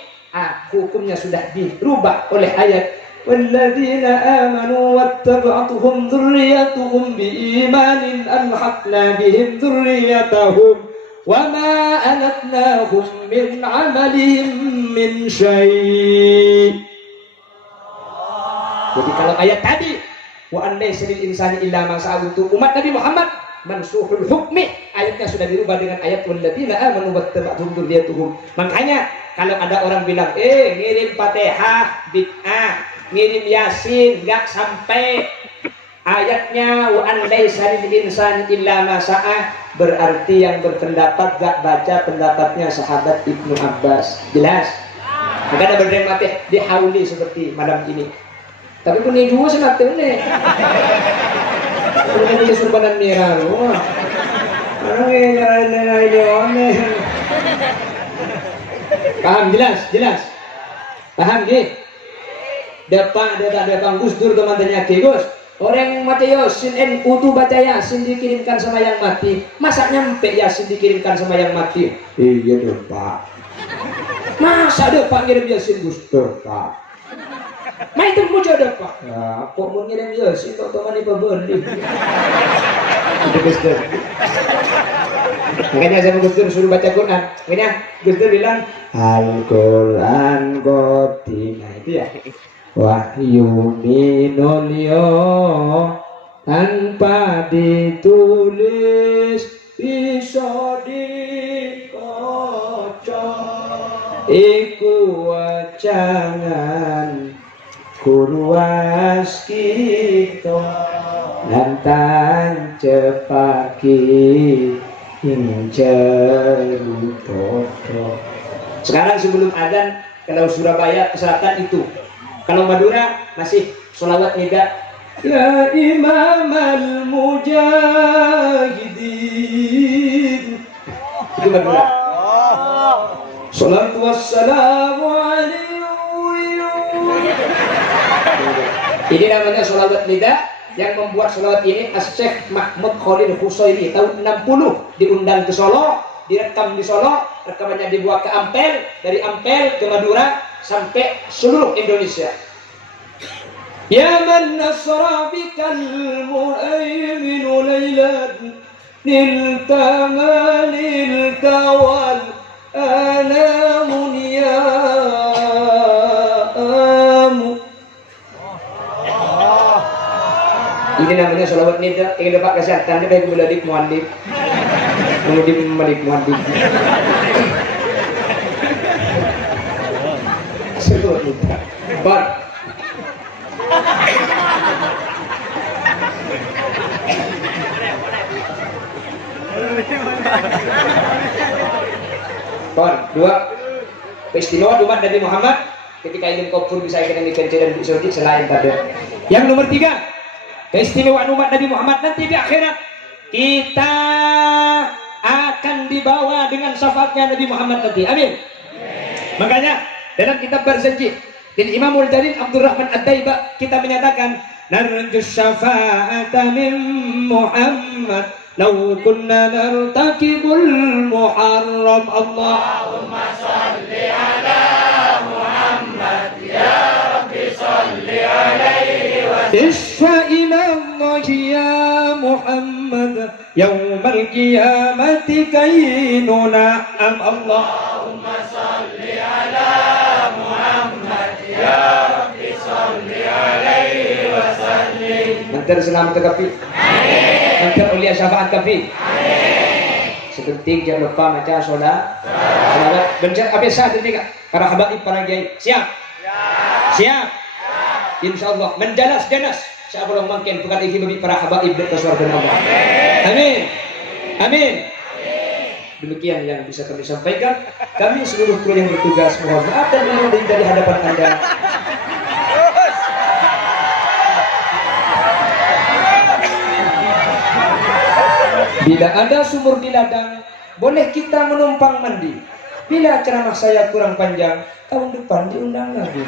hukumnya sudah dirubah oleh ayat وَالَّذِينَ آمَنُوا وَاتَّبَعَتْهُمْ ذُرِّيَّتُهُمْ بِإِيمَانٍ أَلْحَقْنَا بِهِمْ ذُرِّيَّتَهُمْ وَمَا أَلَتْنَاهُمْ مِنْ عَمَلِهِمْ مِنْ شَيْءٍ. Jadi kalau ayat tadi wa an laysa lil insani illa ma sa'a untuk umat Nabi Muhammad, mansuhul hukmi, ayatnya sudah dirubah dengan ayat walladzina amanu wattaba'tuhum dzurriyyatuhum. Makanya kalau ada orang bilang ngirim Fatihah bid'ah, ngirim Yasin enggak sampai ayatnya wa an laysa lil insani illa ma sa'a, berarti yang berpendapat gak baca pendapatnya sahabat Ibnu Abbas. Jelas? Maka ada berdiri mati dihauli seperti malam ini. Tapi pun ini juga senatnya nih. Kalau ini surbanan merah loh. Orang ini. Paham? Jelas? Paham Ki? Depan Gus Dur teman-temannya Ki Gus. Orang mati Yasin NU tuh baca Yasin dikirimkan sama yang mati. Masa nyampe Yasin dikirimkan sama yang mati? Iya dong Pak. Masa ada Pak ngirim Yasin Gus Dur Pak? Main temu jodoh Pak. Ya, kok mau ngirim Yasin kok temani pembeli. Itu Gus Dur. Makanya saya Gus Dur suruh baca Quran. Makanya Gus Dur bilang Al-Quran Qoti. Nah itu ya. Wahyu minulyo tanpa ditulis bisa dikoco. Iku wajangan kurwas kita nantang cepaki incerutoto. Sekarang sebelum adzan kalau Surabaya ke selatan itu, kalau Madura masih sholawat nida ya Imam al-Mujahidin, itu Madura. Salatu wassalamu alaihi. Ini namanya sholawat nida. Yang membuat sholawat ini Syekh Mahmud Khalil Husairi tahun 60 diundang ke Solo, direkam di Solo, rekamannya dibuat ke Ampel, dari Ampel ke Madura sampai seluruh Indonesia. Ya man nasra bikal mu'aymin laylan nilta manil kawal anamun ya amu. Ini namanya sholawat nida. Ingin dapat kesehatan dia baik muladik muadib malik muadib. Sholawat nida Bar dua peristiwa umat Nabi Muhammad ketika ingin kufur bisa ingin dikenci dan disurgi selain pada. Yang nomor 3, keistimewaan umat Nabi Muhammad nanti di akhirat kita akan dibawa dengan syafaatnya Nabi Muhammad nanti. Amin. Makanya dalam kitab Barzanji dan Imamul Jalil Abdurrahman Ad-Daiba kita menyatakan narju syafa'ata min Muhammad law kunna nartakibul muharram. Allahumma salli ala Muhammad ya Rabbi salli alaihi wa sallam. اشفع إلى الله يا محمد يوم القيامة كي ننعم اللهم صل على محمد يا رب صل عليه وسلم. Mantar selamat kapi. Amin. Mantar ulia syafaat kapi. Amin. Sepenting jangan lupa baca salawat. Bencet apa saat ini kak? Para habaib para kiai siap. Siap. Insyaallah menjalas-jalas siapa yang mungkin bukan iki bagi para habaib ke surga Allah. Amin. Amin. Demikian yang bisa kami sampaikan. Kami seluruh kru yang bertugas mohon maaf dan mohon dari hadapan Anda. Bila ada sumur di ladang, boleh kita menumpang mandi. Bila ceramah saya kurang panjang, tahun depan diundang lagi.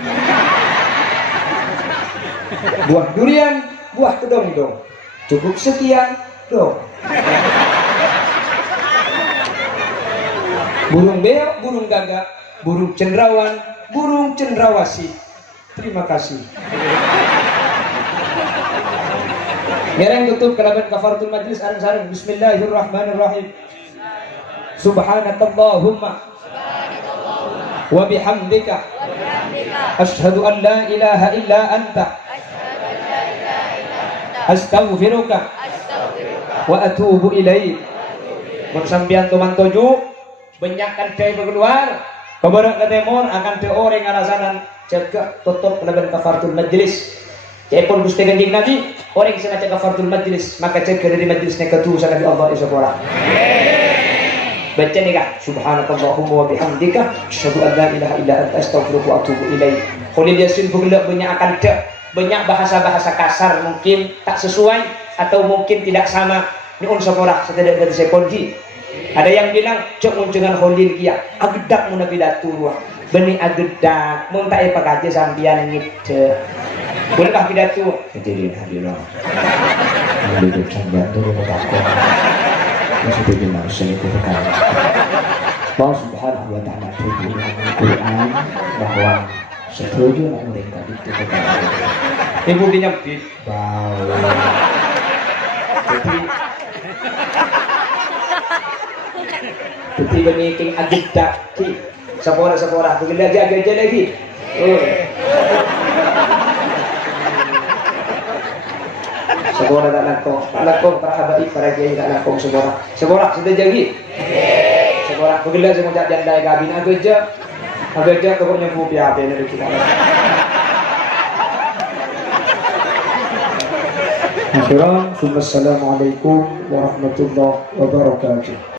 Buah durian, buah kedong-dong. Cukup sekian, dong. Burung beok, burung gagak, burung cendrawan, burung cendrawasih. Terima kasih. Yang tutup kalaban kafaratul majlis areng-sareng. Bismillahirrahmanirrahim. Subhanakallahumma wa bihamdika asyhadu an la ilaha illa anta astaghfiruka wa atubu ilaik. Mun sampeyan tuman tuju banyakan teh berkeluar kebarak ke temur akan teh orang alasanan jaga tutup kalaban kafaratul majlis. Cepon Gusti Kanjeng Nabi orang yang sengaja kafaratul majlis maka jaga dari majlisnya ketusan Nabi Allah Subhanahu. Baca nih kak, subhanakallahumma wa bihamdika asyhadu an la ilaha illa anta astaghfiruka wa atubu ilaik. Qul yasin bugelak banyak akan banyak bahasa-bahasa kasar mungkin tak sesuai atau mungkin tidak sama. Ini unsur orang setelah dari sekondi. Ada yang bilang cok munculkan holil kia agedak mun pidato benih agedak mun tak pakaje sambian ngide. Bolehkah pidato? Hadirin hadirin. Hadirin sambian turun bakon. Sudah dimaksud itu kan Allah Subhanahu wa ta'ala di Al-Quran bahwa setuju lah mereka itu kan ibu dinyapit bau jadi beniking agedak ki sepora-sepora begitu aja lagi Sebora tak lakong para habaib para kiai tak lakong sebora sudah jadi sebora begila semua tak jandai kabin aja pokoknya bupi apa yang ada kita. Assalamualaikum warahmatullahi wabarakatuh.